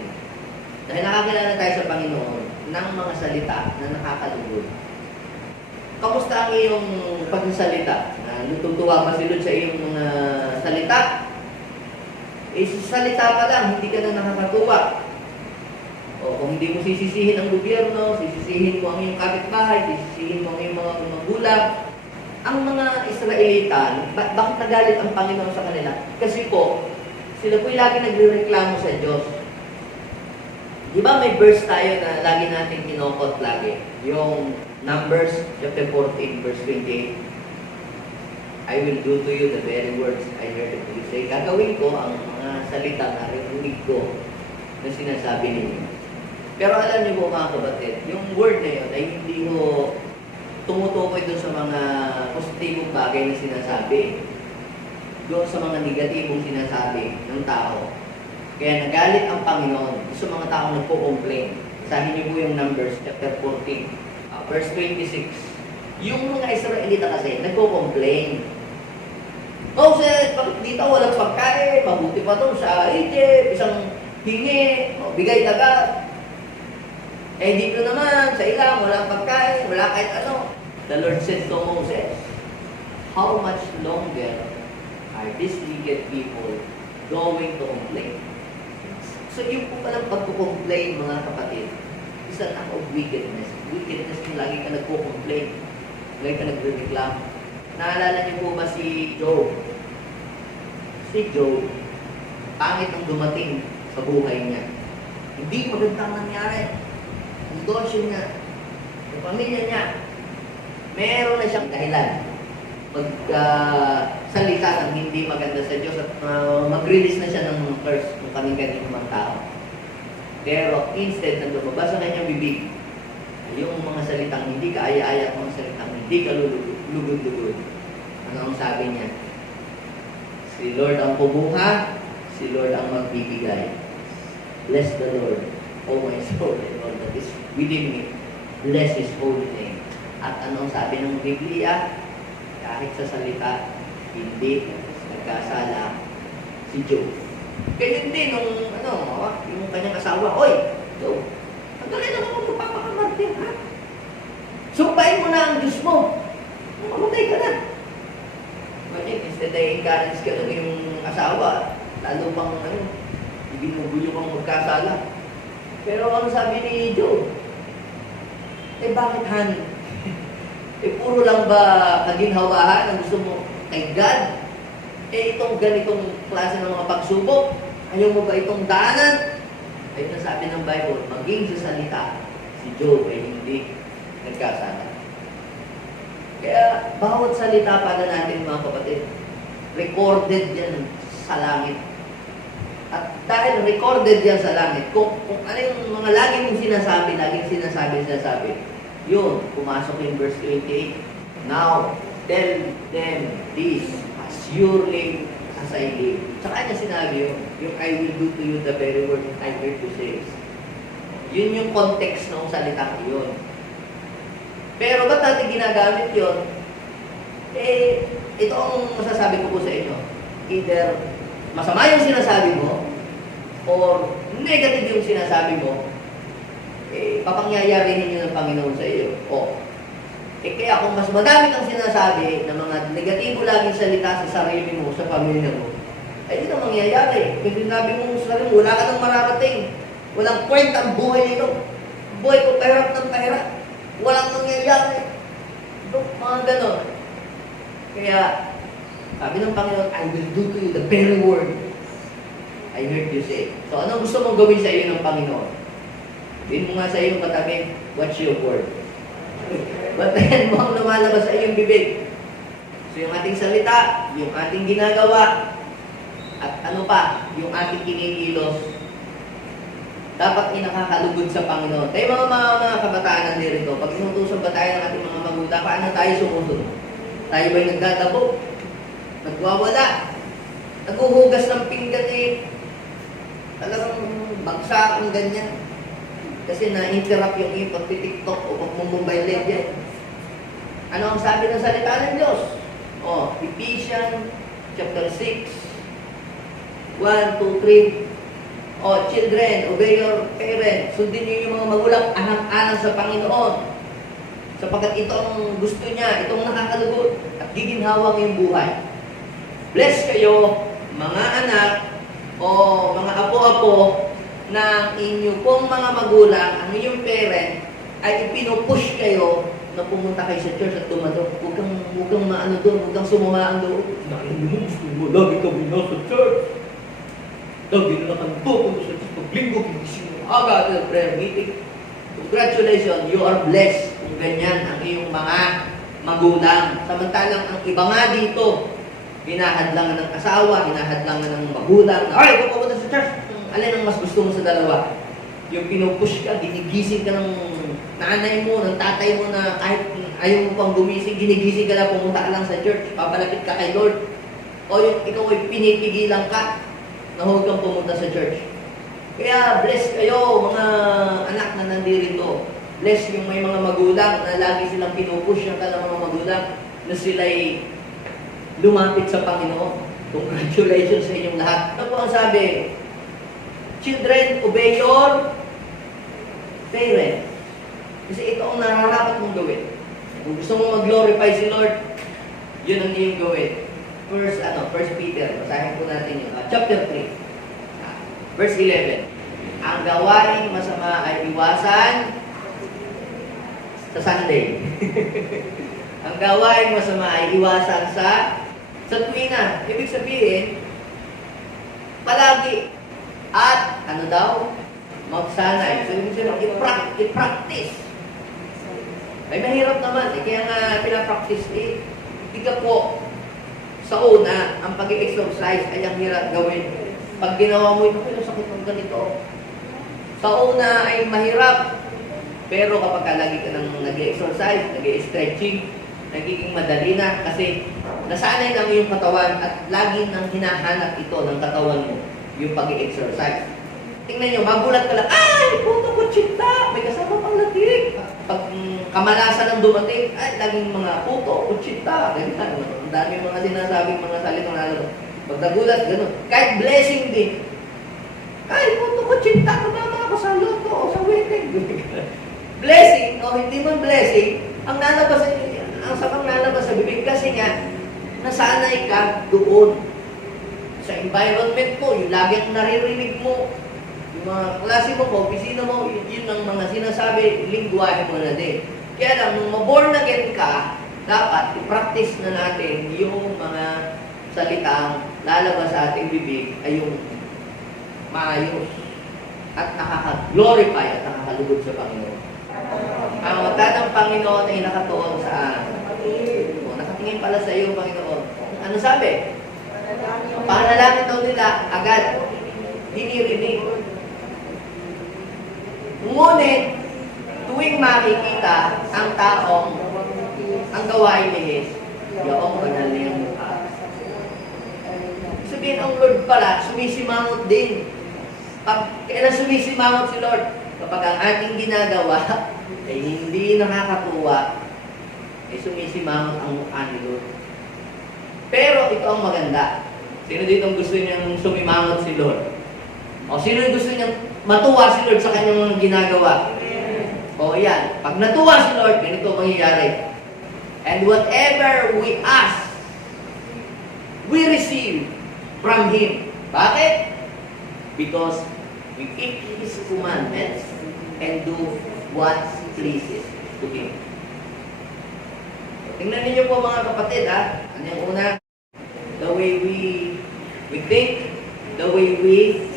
dahil nakakilala tayo sa Panginoon ng mga salita na nakakalugod. Kamusta ang iyong pagsasalita? Natutuwa ba sila sa iyong mga salita? Sa salita pa lang, hindi ka na nakakatuwa. O kung hindi mo sisisihin ang gobyerno, sisisihin mo ang iyong kapitbahay, sisisihin mo ang iyong mga magulang, ang mga Israelitan, bakit nagalit ang Panginoon sa kanila? Kasi po, sila po'y lagi nagrereklamo sa Diyos. Di ba may verse tayo na lagi natin kinokot lagi? Yung Numbers chapter 14, verse 28. I will do to you the very words I heard of you say. Gagawin ko ang mga salita na rinig ko na sinasabi ninyo. Pero alam niyo po mga kapatid, yung word na yun ay hindi ko tumutukoy doon sa mga positibong bagay na sinasabi. Doon sa mga negatibong sinasabi ng tao. Kaya nagalit ang Panginoon sa mga taong nagpo-complain. Sabihin niyo po yung Numbers chapter 14, verse 26. Yung mga Israelita kasi nagpo-complain. Moses, bakit dito walang pagkain? Mabuti pa doon sa Egypt, isang hingi, bigay taga. Eh dito naman, sa ilang, walang pagkain, wala kahit ano. The Lord said to Moses, how much longer are these wicked people going to complain? So yung po palang pagpo-complain mga kapatid, is an act of wickedness. Wickedness yung lagi ka nagpo-complain, lagi ka nagre-reklamo. Naalala niyo po ba si Job? Si Job, pangit ang dumating sa buhay niya. Hindi magandang nangyari. Ang negosyo niya, ang pamilya niya, meron na siyang dahilan magsalita ng hindi maganda sa Diyos at mag-release na siya ng curse kung kaming-kaming mga tao. Pero instead na lumabas sa kanyang bibig, yung mga salitang hindi kaaya-aya at mga salitang hindi kalulugod-lugod. Ano ang sabi niya? Si Lord ang pumuha, si Lord ang magbibigay. Bless the Lord, O my soul, and all that is within me. Bless His holy name. At anong sabi ng Biblia? Kahit sa salita, hindi nagkasala si Job. Kaya hindi nung yung kanyang asawa, oy, Job, ang galing naman mo magpapakamarte, ha? Sumpain mo na ang Diyos mo. Mamatay ka na. Imagine, instead ay encourage ka ng iyong asawa, lalo pang ibinugulo kang magkasala. Pero ang sabi ni Job, bakit honey? Puro lang ba kaginhawahan ang gusto mo kay God? Itong ganitong klase ng mga pagsubok, ayaw mo ba itong daanan? Ay nasabi ng Bible, maging sa salita, si Job ay hindi nagkasala. Kaya bawat salita pala natin mga kapatid, recorded yan sa langit. At dahil recorded yan sa langit, kung ano yung mga lagi mong sinasabi, yun, pumasok yung verse 28. Now, tell them this, as surely as as I live. Tsaka niya sinabi yung I will do to you the very word I heard you say. Yun yung context ng salitang yun. Pero ba't natin ginagamit yun? Ito ang masasabi ko po sa inyo. Either masama yung sinasabi mo, or negative yung sinasabi mo, papangyayarihin yun ng Panginoon sa iyo. Kaya kung mas madami kang sinasabi ng mga negatibo laging salita sa sarili mo, sa pamilya mo, ay yun ang mangyayari. Kung sinabi mo sa sarili mo, wala ka nang mararating. Walang kwenta ang buhay nito. Buhay ko pahirap ng pahirap. Walang mangyayari. Mga ganon. Kaya, sabi ng Panginoon, I will do to you the very word I heard you say. So, anong gusto mong gawin sa iyo ng Panginoon? Sabihin mo nga sa iyong katabi, what's your word? Batayan mo ang lumalabas sa iyong bibig. So, yung ating salita, yung ating ginagawa, at ano pa, yung ating kinikilos, dapat inakakalugod sa Panginoon. Tayo mga kabataan na dito, pag inutusan ba tayo ng ating mga magulang, paano tayo sumusunod? Tayo ba'y nagdadabo? Nagwawala? Naghuhugas ng pinggan talagang bagsak ang ganyan. Kasi na-interrupt yung iyong pagtitiktok o pagmumobile legend. Ano ang sabi ng salita ng Diyos? Ephesians chapter 6, 1, 2, 3. Children, obey your parents. Sundin niyo yung mga magulang, anak-anak sa Panginoon. Sapagkat ito ang gusto niya, itong nakakalugod at giginhawang yung buhay. Bless kayo, mga anak o mga apo-apo na inyo pong mga magulang, ang inyong parent, ay ipinopush kayo na pumunta kayo sa church at dumadok. Huwag kang maano doon, huwag kang sumamaan doon. Gusto mo, lagi kami nasa church. Lagi na nakanto sa church. Pag-linggo, gigising mo aga at prayer meeting. Congratulations, you are blessed kung ganyan ang iyong mga magulang. Samantalang ang iba nga dito, hinahadlangan ng asawa, hinahadlangan ng magulang. Ay, pupunta sa church. Alin ang mas gusto mo sa dalawa? Yung pinupush ka, ginigising ka ng nanay mo, ng tatay mo na kahit ayaw mo pang gumising, ginigising ka na pumunta ka lang sa church, papalapit ka kay Lord. O yung ikaw ay pinipigilan ka na huwag kang pumunta sa church. Kaya bless kayo mga anak na nandirito. Bless yung may mga magulang na lagi silang pinupush ng kanilang mga magulang na sila'y lumapit sa Panginoon. Congratulations sa inyong lahat. Ano po ang sabi? Children, obey your parents. Kasi ito ang nararapat mong gawin. Kung gusto mong mag-glorify si Lord, yun ang iyong gawin. First Peter, basahin po natin yun. Chapter 3, verse 11. Ang gawaing masama ay iwasan sa Sunday. Ang gawaing masama ay iwasan sa tuwina. Ibig sabihin, palagi. At, ano daw? Magsanay. So, ibig sabihin, i-practice. Ay, mahirap naman. Kaya nga, pinapractice Tiga po, sa una, ang pag-exercise ay ang hirap gawin. Pag ginawa mo ito, sakit ng ganito. Sa una ay mahirap. Pero kapag lagi ka nang nag-exercise, nag-stretching, nagiging madali na kasi nasanay ng iyong katawan at lagi nang hinahanap ito ng katawan mo, yung pag-exercise. Tingnan nyo, magulat ka lang, ay, puto ko chita, may kasama pang latik. Pag kamalasan ng dumating, ay, laging mga puto ko chita. Ganyan, ang dami mga sinasabing mga salitang lalabas. Pag nagulat, gano'n. Kahit blessing din. Ay, puto ko chita, kumama ako sa loto o sa wedding. Blessing, o hindi man blessing, ang samang lalabas sa bibig kasi nga, nasanay ka doon. Sa environment mo, yung laging naririnig mo, yung mga klase mo, opisina mo, yun ang mga sinasabi, lingwahe mo na din. Kaya lang, nung ma-born again ka, dapat i-practice na natin yung mga salitang lalabas sa ating bibig ay yung maayos at nakaka-glorify at nakakalugod sa Panginoon. Ang mata ng Panginoon ay nakatuon sa nakatingin pala sa iyo, Panginoon. Ano sabi? Panalangin daw nila agad dinirinig. Ngunit, tuwing makikita ang taong ang gawain ni Jesus, yaong banal niyang mukha. sabihin, ang Lord pala, sumisimangot din. Pag kailan sumisimangot si Lord? Kapag ang ating ginagawa ay hindi nakakatuwa, ay sumisimangot ang mukha ni Lord. Pero ito ang maganda. Sino dito ang gusto niyang sumimangot si Lord? O sino yung gusto niyang matuwa si Lord sa kanyang mga ginagawa? O yan. Pag natuwa si Lord, ganito ang mangyayari. And whatever we ask, we receive from Him. Bakit? Because we keep His commandments and do what pleases to Him. Tingnan niyo po mga kapatid, ha? Ano yung una? The way we think, the way we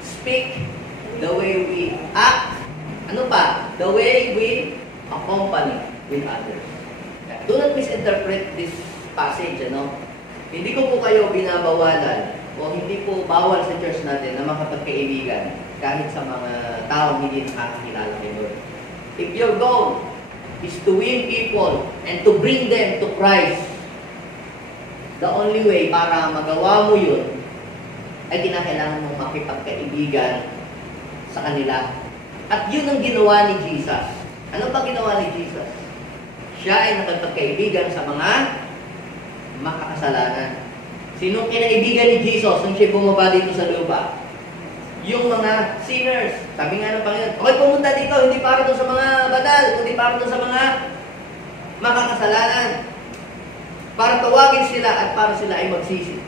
speak, the way we act, ano pa? The way we accompany with others. Do not misinterpret this passage, ano? Hindi ko po kayo binabawalan o hindi po bawal sa church natin na makapagkaibigan kahit sa mga taong hindi nakakakilala kay Lord. If your goal is to win people and to bring them to Christ, the only way para magawa mo yun ay kinakailangan mong makipagkaibigan sa kanila. At yun ang ginawa ni Jesus. Ano ba ginawa ni Jesus? Siya ay nakipagkaibigan sa mga makakasalanan. Sinong kinaibigan ni Jesus nung siya bumaba dito sa lupa? Yung mga sinners. Sabi nga ng Panginoon, okay, pumunta dito, hindi para doon sa mga banal, kundi para doon sa mga makakasalanan. Para tawagin sila at para sila ay magsisi.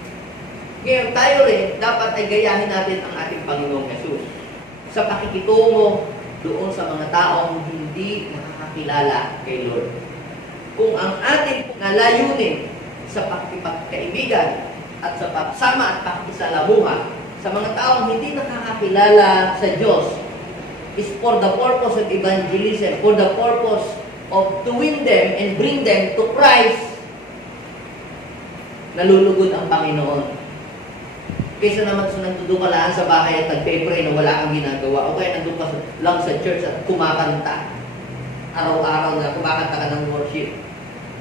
Ngayon, tayo rin, dapat ay gayahin natin ang ating Panginoong Yesus sa pakikitungo doon sa mga taong hindi nakakakilala kay Lord. Kung ang ating nalayunin sa pakikipagkaibigan at sa pagsama at pakikisalamuha sa mga taong hindi nakakakilala sa Diyos is for the purpose of evangelism, for the purpose of to win them and bring them to Christ, nalulugod ang Panginoon. Kaysa naman nandun ka lang sa bahay at nagpe-pray na wala kang ginagawa, o kaya nandun ka lang sa church at kumakanta. Araw-araw na kumakanta ka ng worship.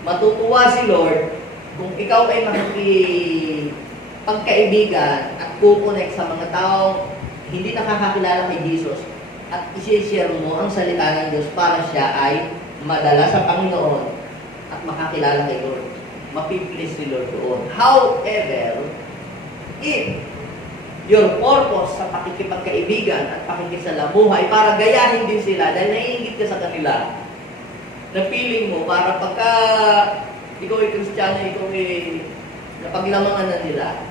Matutuwa si Lord kung ikaw ay makikipagkaibigan at kukonek sa mga taong hindi nakakakilala kay Jesus at isi-share mo ang salita ng Diyos para siya ay madala sa Panginoon at makakilala kay Lord. Mapiplis si Lord doon. However, if your purpose sa pakikipagkaibigan at pakikisalamuha ay para gayahin din sila dahil naiingit ka sa kanila, na feeling mo para pagka ikaw ay Kristiyano, ikaw ay napaglamangan na nila,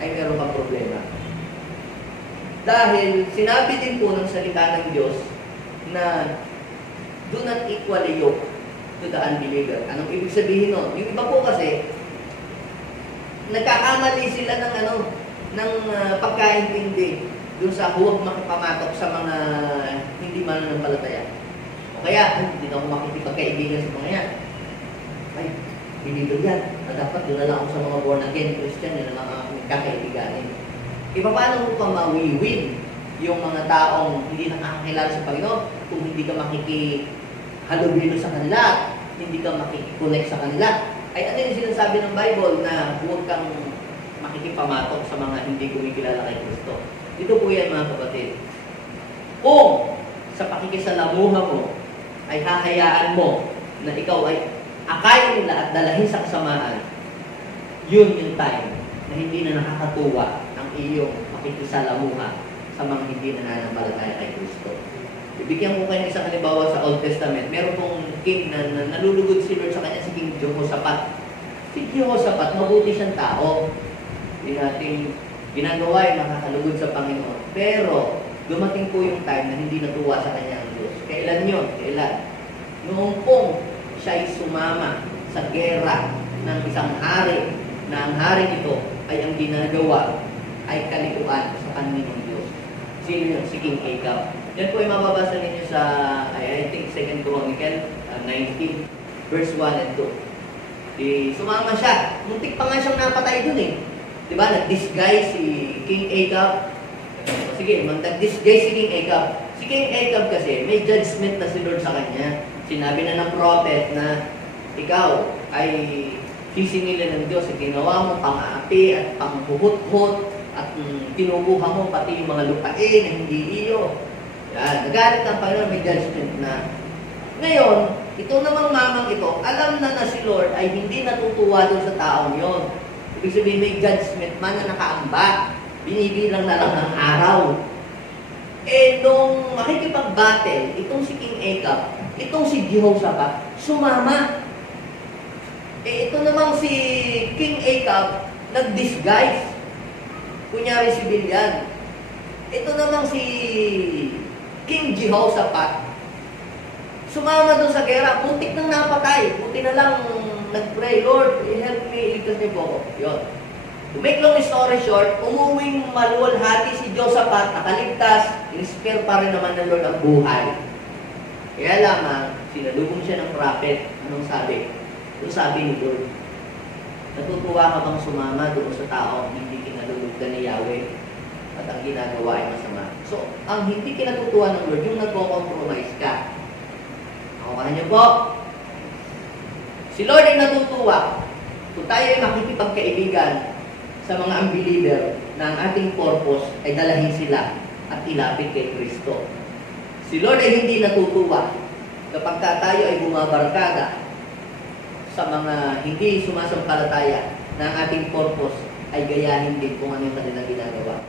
ay meron kang problema. Dahil sinabi din po ng salita ng Diyos na do not equally yoke to the unbeliever. Anong ibig sabihin nun? Yung iba po kasi, nagkakamali sila ng pagkaintindi doon sa huwag makipamatok sa mga hindi mananampalataya. O kaya, hindi na ako makikipagkaibigan sa mga yan. Ay, believer yan. Dapat doon na lang ako sa mga born again Christian, yun na lang ang kakaibiganin. Paano mo pa mawiwin yung mga taong hindi nakakakilala sa Panginoon kung hindi ka makikihalubilo sa kanila, hindi ka makikiconnect sa kanila? Ay ano yung sinasabi ng Bible na huwag kang makikipamatok sa mga hindi kumikilala kay Kristo. Ito po yan mga kapatid. Kung sa pakikisalamuha mo ay hahayaan mo na ikaw ay akayin nila at dalahin sa kasamaan, yun yung time na hindi na nakakatuwa ang iyong pakikisalamuha sa mga hindi nananampalataya kay Kristo. Ibigyan ko kayo ng isang halimbawa sa Old Testament. Meron pong king na nalulugod si Lord sa kanya, si King Jehoshaphat. Si Jehoshaphat, mabuti siyang tao. Hindi natin ginagawa yung nakakalugod sa Panginoon. Pero, dumating po yung time na hindi natuwa sa kanya ang Diyos. Kailan yun? Kailan? Noong pong siya ay sumama sa gera ng isang hari, na ang hari ito ay ang ginagawa ay kalikuan sa Panginoon Diyos. Sino yun? Si King Ahab. Yan po ay mababasa ninyo sa, I think, 2 Chronicle 19, verse 1 and 2. Sumama siya. Muntik pa nga siyang napatay dun eh. Diba? Nag-disguise si King Ahab. Sige, nag-disguise si King Ahab. Si King Ahab kasi, may judgment na si Lord sa kanya. Sinabi na ng prophet na ikaw ay sisingilin ng Diyos, ginawa mo pang-aapi at pang-huhut-hut at kinukuha mo pati yung mga lupain na hindi iyo. Yan, nagalit ang Panginoon, may judgment na. Ngayon, ito namang mamang ito, alam na si Lord ay hindi natutuwa doon sa taong yon. Ibig sabihin may judgment man na nakaamba, binibilang na lang ng araw. Eh, nung makikipag-battle, itong si King Ahab, itong si Jehoshaphat, sumama. Eh, ito namang si King Ahab, nag-disguise. Kunyari civilian. Ito namang si King Jehoshaphat, sumama doon sa gera, putik nang napatay. Puti na lang nag-pray, Lord, help me, iligtas niyo po ako. Yun. To make long story short, umuwing maluwalhati si Jehoshaphat, nakaligtas, in-spare pa rin naman ng Lord ang buhay. Kaya lamang, sinalubong siya ng prophet. Anong sabi? Ito sabi ni Lord, natutuwa ka bang sumama doon sa tao hindi kinalulugdan ni Yahweh at ang ginagawa ay masama? So, ang hindi kinatutuwa ng Lord, yung nagko-compromise ka. Nakuha niyo po? Si Lord ay natutuwa kung tayo ay makikipagkaibigan sa mga unbeliever na ang ating purpose ay dalahin sila at ilapit kay Kristo. Si Lord ay hindi natutuwa kapag tayo ay bumabarkada sa mga hindi sumasampalataya na ang ating purpose ay gayahin din kung ano yung kanilang ginagawa.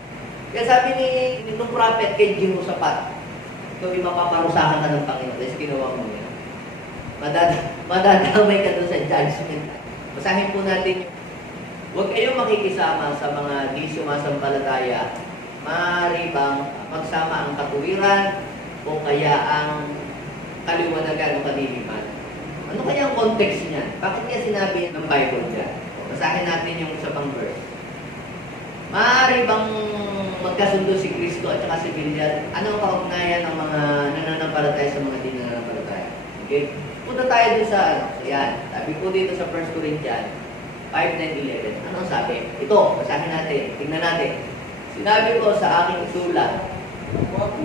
Kaya sabi nitong prophet kay Jehoshaphat, ikaw ay mapaparusahan ka ng Panginoon dahil sa ginawa mo yan. Madadamay ka doon sa judgment. Basahin po natin yung huwag kayong makikisama sa mga di sumasampalataya. Maaari bang magsama ang katuwiran o kaya ang kaliwanagan o kaniliman? Ano kaya ang context niyan? Bakit niya sinabi ng Bible dyan? Basahin natin yung isa pang verse. Maaari bang magkasundo si Kristo at saka si Bilian? Ano ang kaugnayan ng mga nananampalataya sa mga di nananampalataya? Okay? Punta tayo dun sa ano. So yan. Sabi po dito sa 1 Corinthians 5:9-11. Ano ang sabi? Ito, basahin natin. Tingnan natin. Sinabi ko sa aking sulat,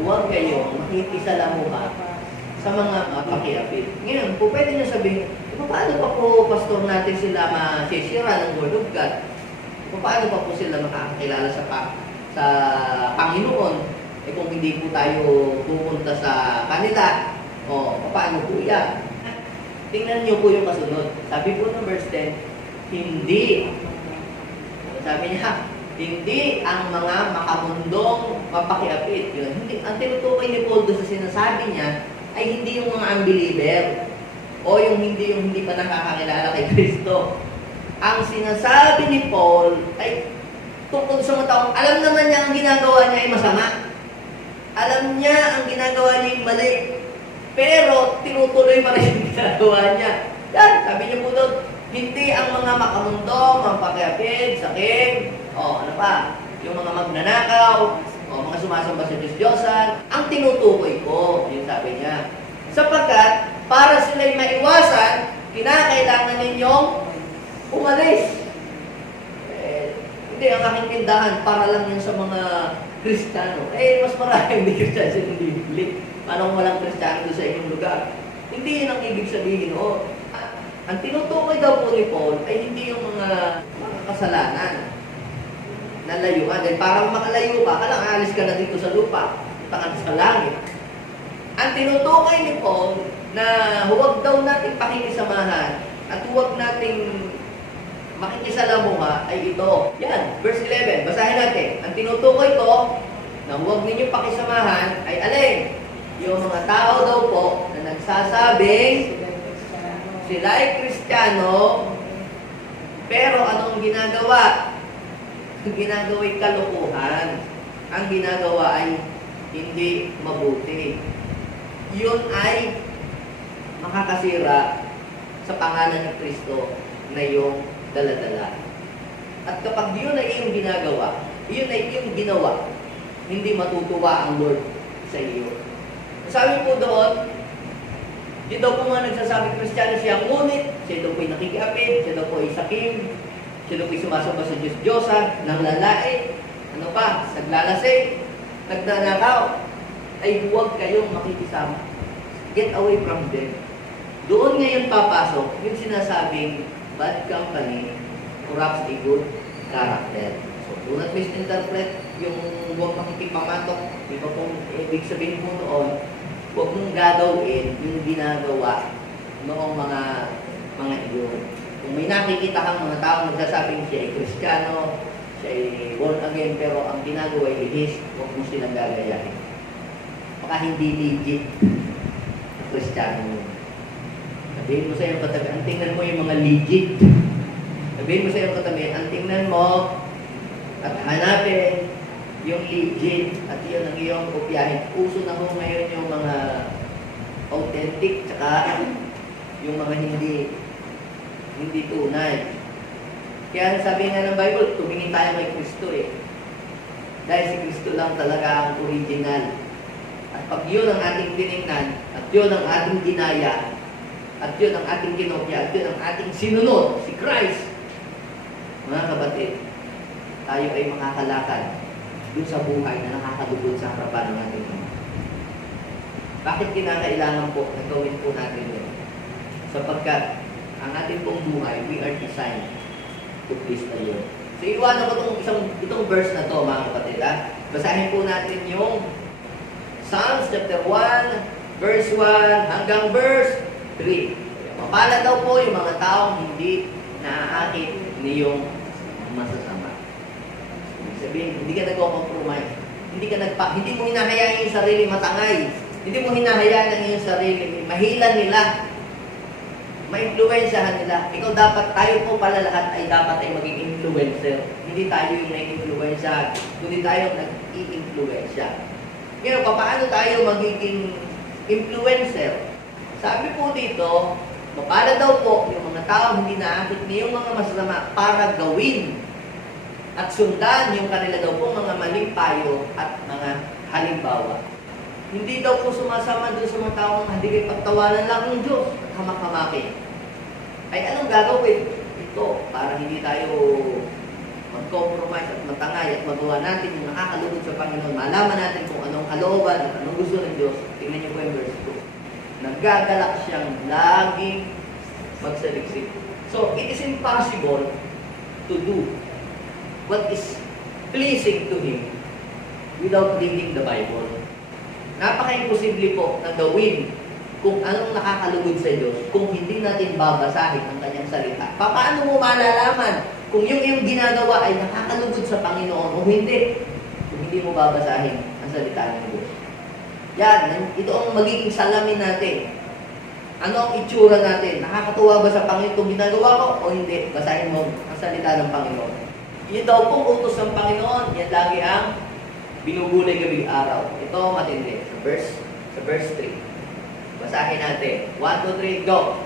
huwag kayong makikisalamuha sa mga pakiapit. Ngayon, po pwede niyo sabihin, paano pa po pastor natin sila masisira ng Word of God? Paano pa po sila makakakilala sa Panginoon? Eh kung hindi po tayo pupunta sa kanila, paano po yan? Tingnan niyo po yung kasunod. Sabi po ng verse 10, hindi. Sabi niya, hindi ang mga makamundong mapakiapit. Yun. Hindi, ang tinutukoy ni Paul doon sa sinasabi niya ay hindi yung mga unbeliever o yung hindi pa nakakakilala kay Kristo. Ang sinasabi ni Paul ay tungkol sa mga taong alam naman niya ang ginagawa niya ay masama. Alam niya ang ginagawa niya ay mali. Pero tinutuloy pa rin yung ginagawa niya. Yan, sabi niya po doon, hindi ang mga makamundong, mapakiapit, sakim, ano pa, yung mga magnanakaw, mga sumasamba sa Diyos-Diyosan, ang tinutukoy ko, yun sabi niya. Sapagkat, para sila'y maiwasan, kinakailangan ninyong umalis. Hindi, ang aking tindahan, para lang yun sa mga Kristiyano. Mas maraming hindi Kristiyano sa Biblia. Paano kung walang Kristiyano doon sa inyong lugar? Hindi yun ang ibig sabihin. Ang tinutukoy daw po ni Paul ay hindi yung mga kasalanan na layuan. Dahil parang makalayo ka, kalang alis ka na dito sa lupa, tangan sa langit. Ang tinutukoy ni Paul na huwag daw nating pakikisamahan at huwag nating makikisalamuha ay ito. Yan, verse 11. Basahin natin. Ang tinutukoy ko na huwag ninyong pakisamahan ay alin? Yung mga tao daw po na nagsasabing sila ay Kristiyano, pero anong ginagawa? Ang ginagawa ay kalokohan. Ang ginagawa ay hindi mabuti. Yun ay makakasira sa pangalan ng Kristo na yung dala-dala. At kapag yun ay iyong ginagawa, yun ay iyong ginawa, hindi matutuwa ang Lord sa iyo. Sabi po doon, yun daw po mga nagsasabi Kristiyano siya, ngunit siya daw po ay nakikiapid, siya daw po ay sakim, siya daw po ay sumasamba sa Diyos-Diyosan, nanglalae, ano pa, naglalasing, nagnanakaw, ay huwag kayong makikisama. Get away from them. Doon ngayon papasok yung sinasabing bad company corrupts a good character. So, do not misinterpret yung huwag makikipamatok. Di ba kung ibig sabihin mo noon, huwag mong gagawin yung ginagawa noong mga iyon. Kung may nakikita kang mga tao nagsasabing siya ay Kristiyano, siya ay born again, pero ang ginagawa ay lihis, huwag mo silang gagayahin. Baka hindi legit na Kristiyano mo. Sabihin mo sa iyong katabi, ang tingnan mo yung mga legit. Sabihin mo sa iyong katabi, ang tingnan mo at hanapin yung legit at yun ang iyong kopyahin. Uso na ho ngayon yung mga authentic tsaka yung mga hindi tunay. Kaya sabi nga ng Bible, tumingin tayo kay Kristo eh. Dahil si Kristo lang talaga ang original. At pag yun ang ating tinignan, at yun ang ating ginaya, at yun ang ating kinopya, at yun ang ating sinunod, si Christ, mga kapatid, tayo ay makakalakad dun sa buhay na nakakalugod sa harapan ng ating Ama. Bakit kinakailangan po na gawin po natin yun? Sapagkat ang ating pong buhay, we are designed to please the Lord. So, iwanan ko itong verse na to, mga kapatid. Basahin po natin yung Psalms chapter 1, verse 1 hanggang verse 3. Mapalad daw po yung mga taong hindi naaakit niyong masasama. Sabihin, hindi ka nag-compromise. Hindi mo hinahayaan yung sarili matangay. Hindi mo hinahayaan ang iyong sarili. Mahilan nila. Ma-influensyahan nila. Ikaw dapat, tayo po pala lahat ay dapat ay maging influencer. Hindi tayo yung nai-influensyahan, kundi tayo nag-i-influensya. Pero paano tayo magiging influencer? Sabi po dito, mapala daw po yung mga tao hindi naakit niyong mga masasama para gawin at sundan yung kanila daw po mga maling payo at mga halimbawa. Hindi daw po sumasama doon sa mga taong hindi kayo pagtawanan lang ng Diyos at hamak-hamakin. Ay anong gagawin? Ito, para hindi tayo mag-compromise at matangay at magawa natin yung nakakalugod sa Panginoon. Malaman natin kung anong kalooban at anong gusto ng Diyos. Tingnan niyo po yung verse 2. Naggagalak siyang laging magsaliksik. So, it is impossible to do what is pleasing to Him without reading the Bible. Napaka-imposible po na gawin kung anong nakakalugod sa Diyos kung hindi natin babasahin ang Kanyang salita. Paano mo malalaman kung yung iyong ginagawa ay nakakalugod sa Panginoon o hindi kung hindi mo babasahin ang salita ng Diyos? Yan, ito ang magiging salamin natin. Ano ang itsura natin? Nakakatuwa ba sa Panginoon kung ginagawa ko o hindi? Basahin mo ang salita ng Panginoon. Yun daw pong utos ng Panginoon, yan lagi ang binubulay gabi araw. Ito matindi. Sa verse 3. Basahin natin. 1, 2, 3, go!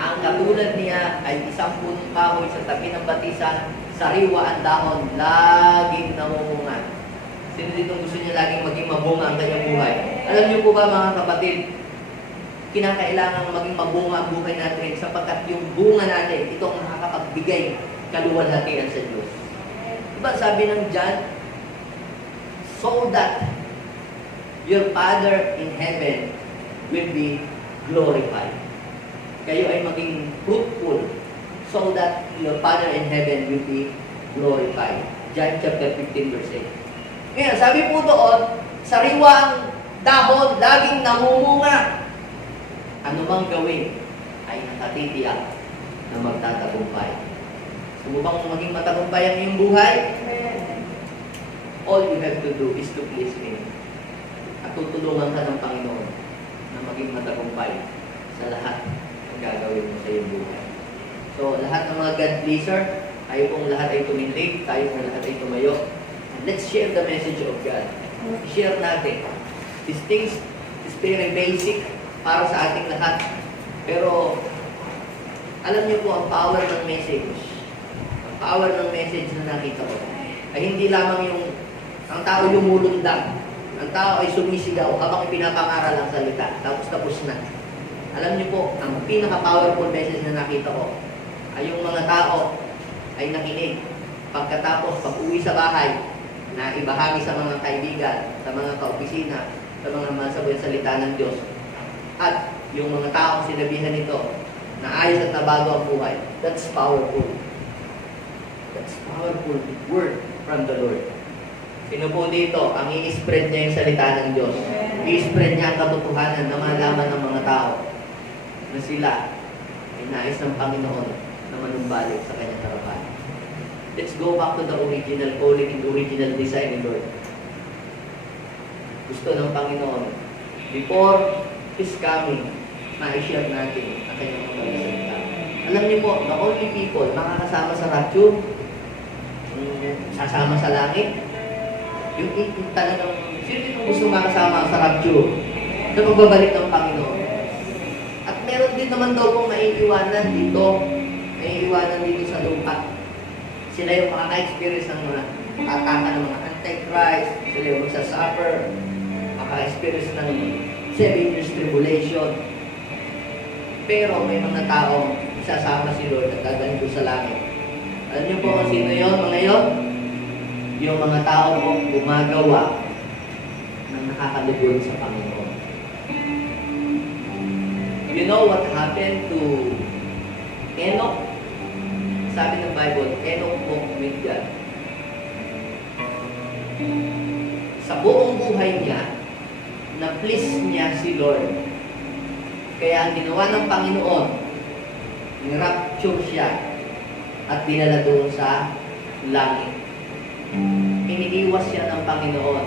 Ang katulad niya ay isang punong kahoy sa tabi ng batisan, sariwa ang dahon, laging namumunga. Sino dito gusto niya laging maging mabunga ang kanyang buhay? Alam niyo po ba mga kapatid, kinakailangan maging mabunga ang buhay natin sapagkat yung bunga natin, ito ang nakakapagbigay kaluwalhatian sa Diyos. Diba sabi ng John, so that your Father in heaven will be glorified. Kayo ay maging fruitful so that your Father in heaven will be glorified. John chapter 15 verse 8. Ngayon, sabi po doon, sariwa ang dahon, laging namumunga. Ano mang gawin ay nakatitiyak na magtatagumpay. Gusto mo bang maging matagumpay ang iyong buhay? All you have to do is to please Him. At tutulungan ka ng Panginoon na maging matagumpay sa lahat ng gagawin mo sa iyong buhay. So, lahat ng mga God pleaser, tayo pong lahat ay tumindig, tayo pong lahat ay tumayo. And let's share the message of God. I-share natin. These things is very basic para sa ating lahat. Pero, alam niyo po ang power ng message. Ang power ng message na nakita ko ay hindi lamang yung ang tao lumulundag. Ang tao ay sumisigaw habang ipinapangaral ang salita. Tapos na. Alam niyo po, ang pinaka-powerful message na nakita ko ay yung mga tao ay nakinig. Pagkatapos, pag-uwi sa bahay, na ibahagi sa mga kaibigan, sa mga kaopisina, sa mga masabi salita ng Diyos. At yung mga taong sinabihan nito naayos at nabago ang buhay. That's powerful. That's powerful word from the Lord. Sino po dito, ang i-spread niya yung salita ng Diyos. I-spread niya ang katotohanan na malaman ng mga tao na sila ay nais ng Panginoon na manumbalik sa kanyang harapan. Let's go back to the original calling and original design ni Lord. Gusto ng Panginoon, before His coming, ma-share natin ang kanyang mga salita. Alam niyo po, the only people makakasama sa rapture, sasama sa langit, yung talagang, sino yung gusto makasama sa rapture sa pagbabalik ng Panginoon? At meron din naman daw pong maiiwanan dito sa lupa. Sila yung makaka-experience ng mga ataka ng mga antichrist, sila yung magsasuffer, makaka-experience ng 7 years tribulation. Pero may mga tao, sasama si Lord at dadalhin ko sa langit. Alam niyo po kung sino yun, mga yun? Yung mga tao po gumagawa ng nakakalugod sa Panginoon. You know what happened to Enoch? Sabi ng Bible, Enoch walked with God. Sa buong buhay niya, na-please niya si Lord. Kaya ang ginawa ng Panginoon, ni-rapture siya at dinala doon sa langit. Iniiwas siya ng Panginoon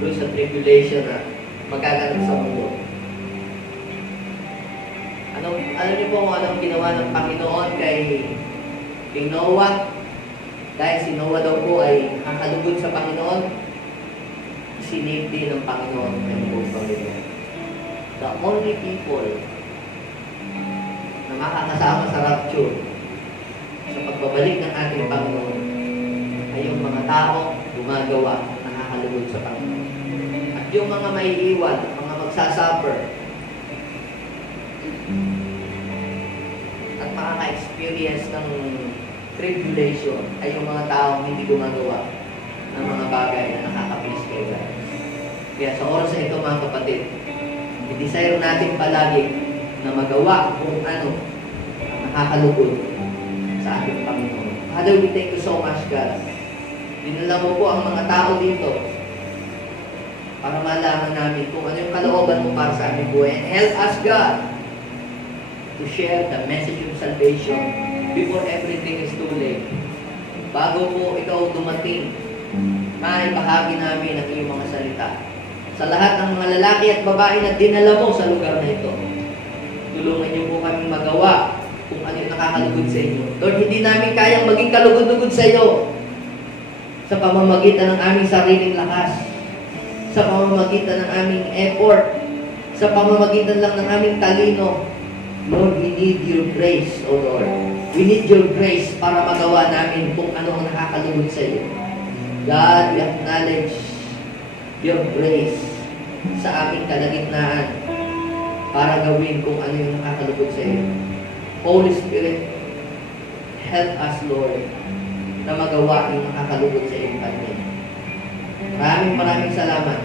doon sa tribulation na magaganap sa mundo. Alam niyo po kung anong ginawa ng Panginoon kay Noah? Dahil si Noah daw po ay kakalugod sa Panginoon, sinipti ng Panginoon ng buong Panginoon. The only people na makakasama sa rapture sa pagbabalik ng ating Panginoon ay yung mga tao gumagawa na nakakalugod sa Panginoon. At yung mga maiiwan, mga magsasuffer, at makaka-experience ng tribulation ay yung mga taong hindi gumagawa ng mga bagay na nakaka-please kay God. Kaya sa oras na ito, mga kapatid, i-desire natin palagi na magawa kung ano ang nakakalugod sa ating Panginoon. Father, we thank you so much, God. Dinala mo po ang mga tao dito para malaman namin kung ano yung kalooban mo para sa aming buhay. And help us, God, to share the message of salvation before everything is too late. Bago po ikaw dumating, maibahagi namin ang iyong mga salita sa lahat ng mga lalaki at babae na dinala mo sa lugar na ito. Tulungan niyo po kami magawa kung ano yung nakakalugod sa inyo. Lord, hindi namin kayang maging kalugod-lugod sa iyo sa pamamagitan ng aming sariling lakas, sa pamamagitan ng aming effort, sa pamamagitan lang ng aming talino. Lord, we need your grace, O Lord. We need your grace para magawa namin kung ano ang nakakalugod sa iyo. God, we acknowledge your grace sa aming kalagitnaan para gawin kung ano yung nakakalugod sa iyo. Holy Spirit, help us, Lord, na magawa yung nakakalugod sa iyong paningin. Maraming salamat.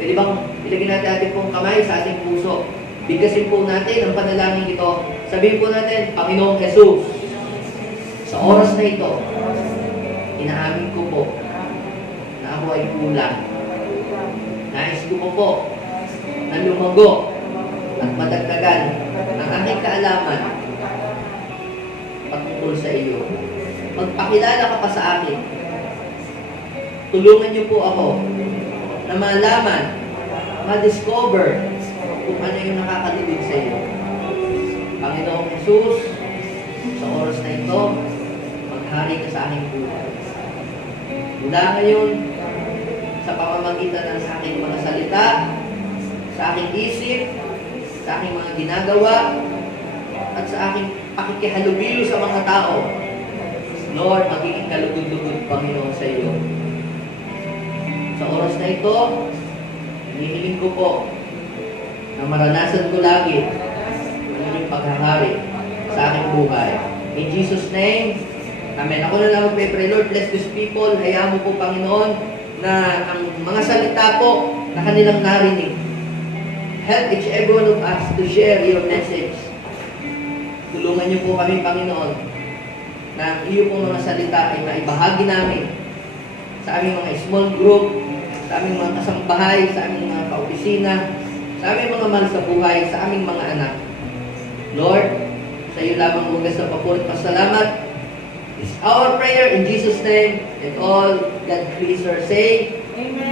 Pwede bang ilagay natin ating pong kamay sa ating puso? Bigkasin po natin ang panalangin ito. Sabihin po natin, Panginoong Jesus, sa oras na ito, inaamin ko po na ako ay kulang. Nais ko po na lumago at madagdagan ang aking kaalaman patungkol sa iyo. Magpakilala ka pa sa akin. Tulungan niyo po ako na malaman, ma-discover kung ano yung nakakalugod sa iyo. Panginoong Jesus, sa oras na ito, maghari ka sa aking buhay. Mula ngayon, sa pamamagitan ng sa aking mga salita, sa aking isip, sa aking mga ginagawa, at sa aking pakikihalubilo sa mga tao, Lord, magiging kalugod-lugod, Panginoon, sa iyo. Sa oras na ito, hinihiling ko po na maranasan ko lagi ang inyong paghahari sa aking buhay. In Jesus' name, Amen. Ako na lang magpe-pray. Lord, bless these people. Hayaan mo po, Panginoon, na ang mga salita po na kanilang narinig. Help each every one of us to share your message Tulungan niyo po kami, Panginoon, na iyo pong mga salita ay maibahagi namin sa aming mga small group, sa aming mga kasambahay, sa aming mga kaopisina, sa aming mga mahal sa buhay, sa aming mga anak. Lord, sa iyo lamang hugas na papuri at pasalamat. It's our prayer in Jesus' name, and all God pleasers say, Amen.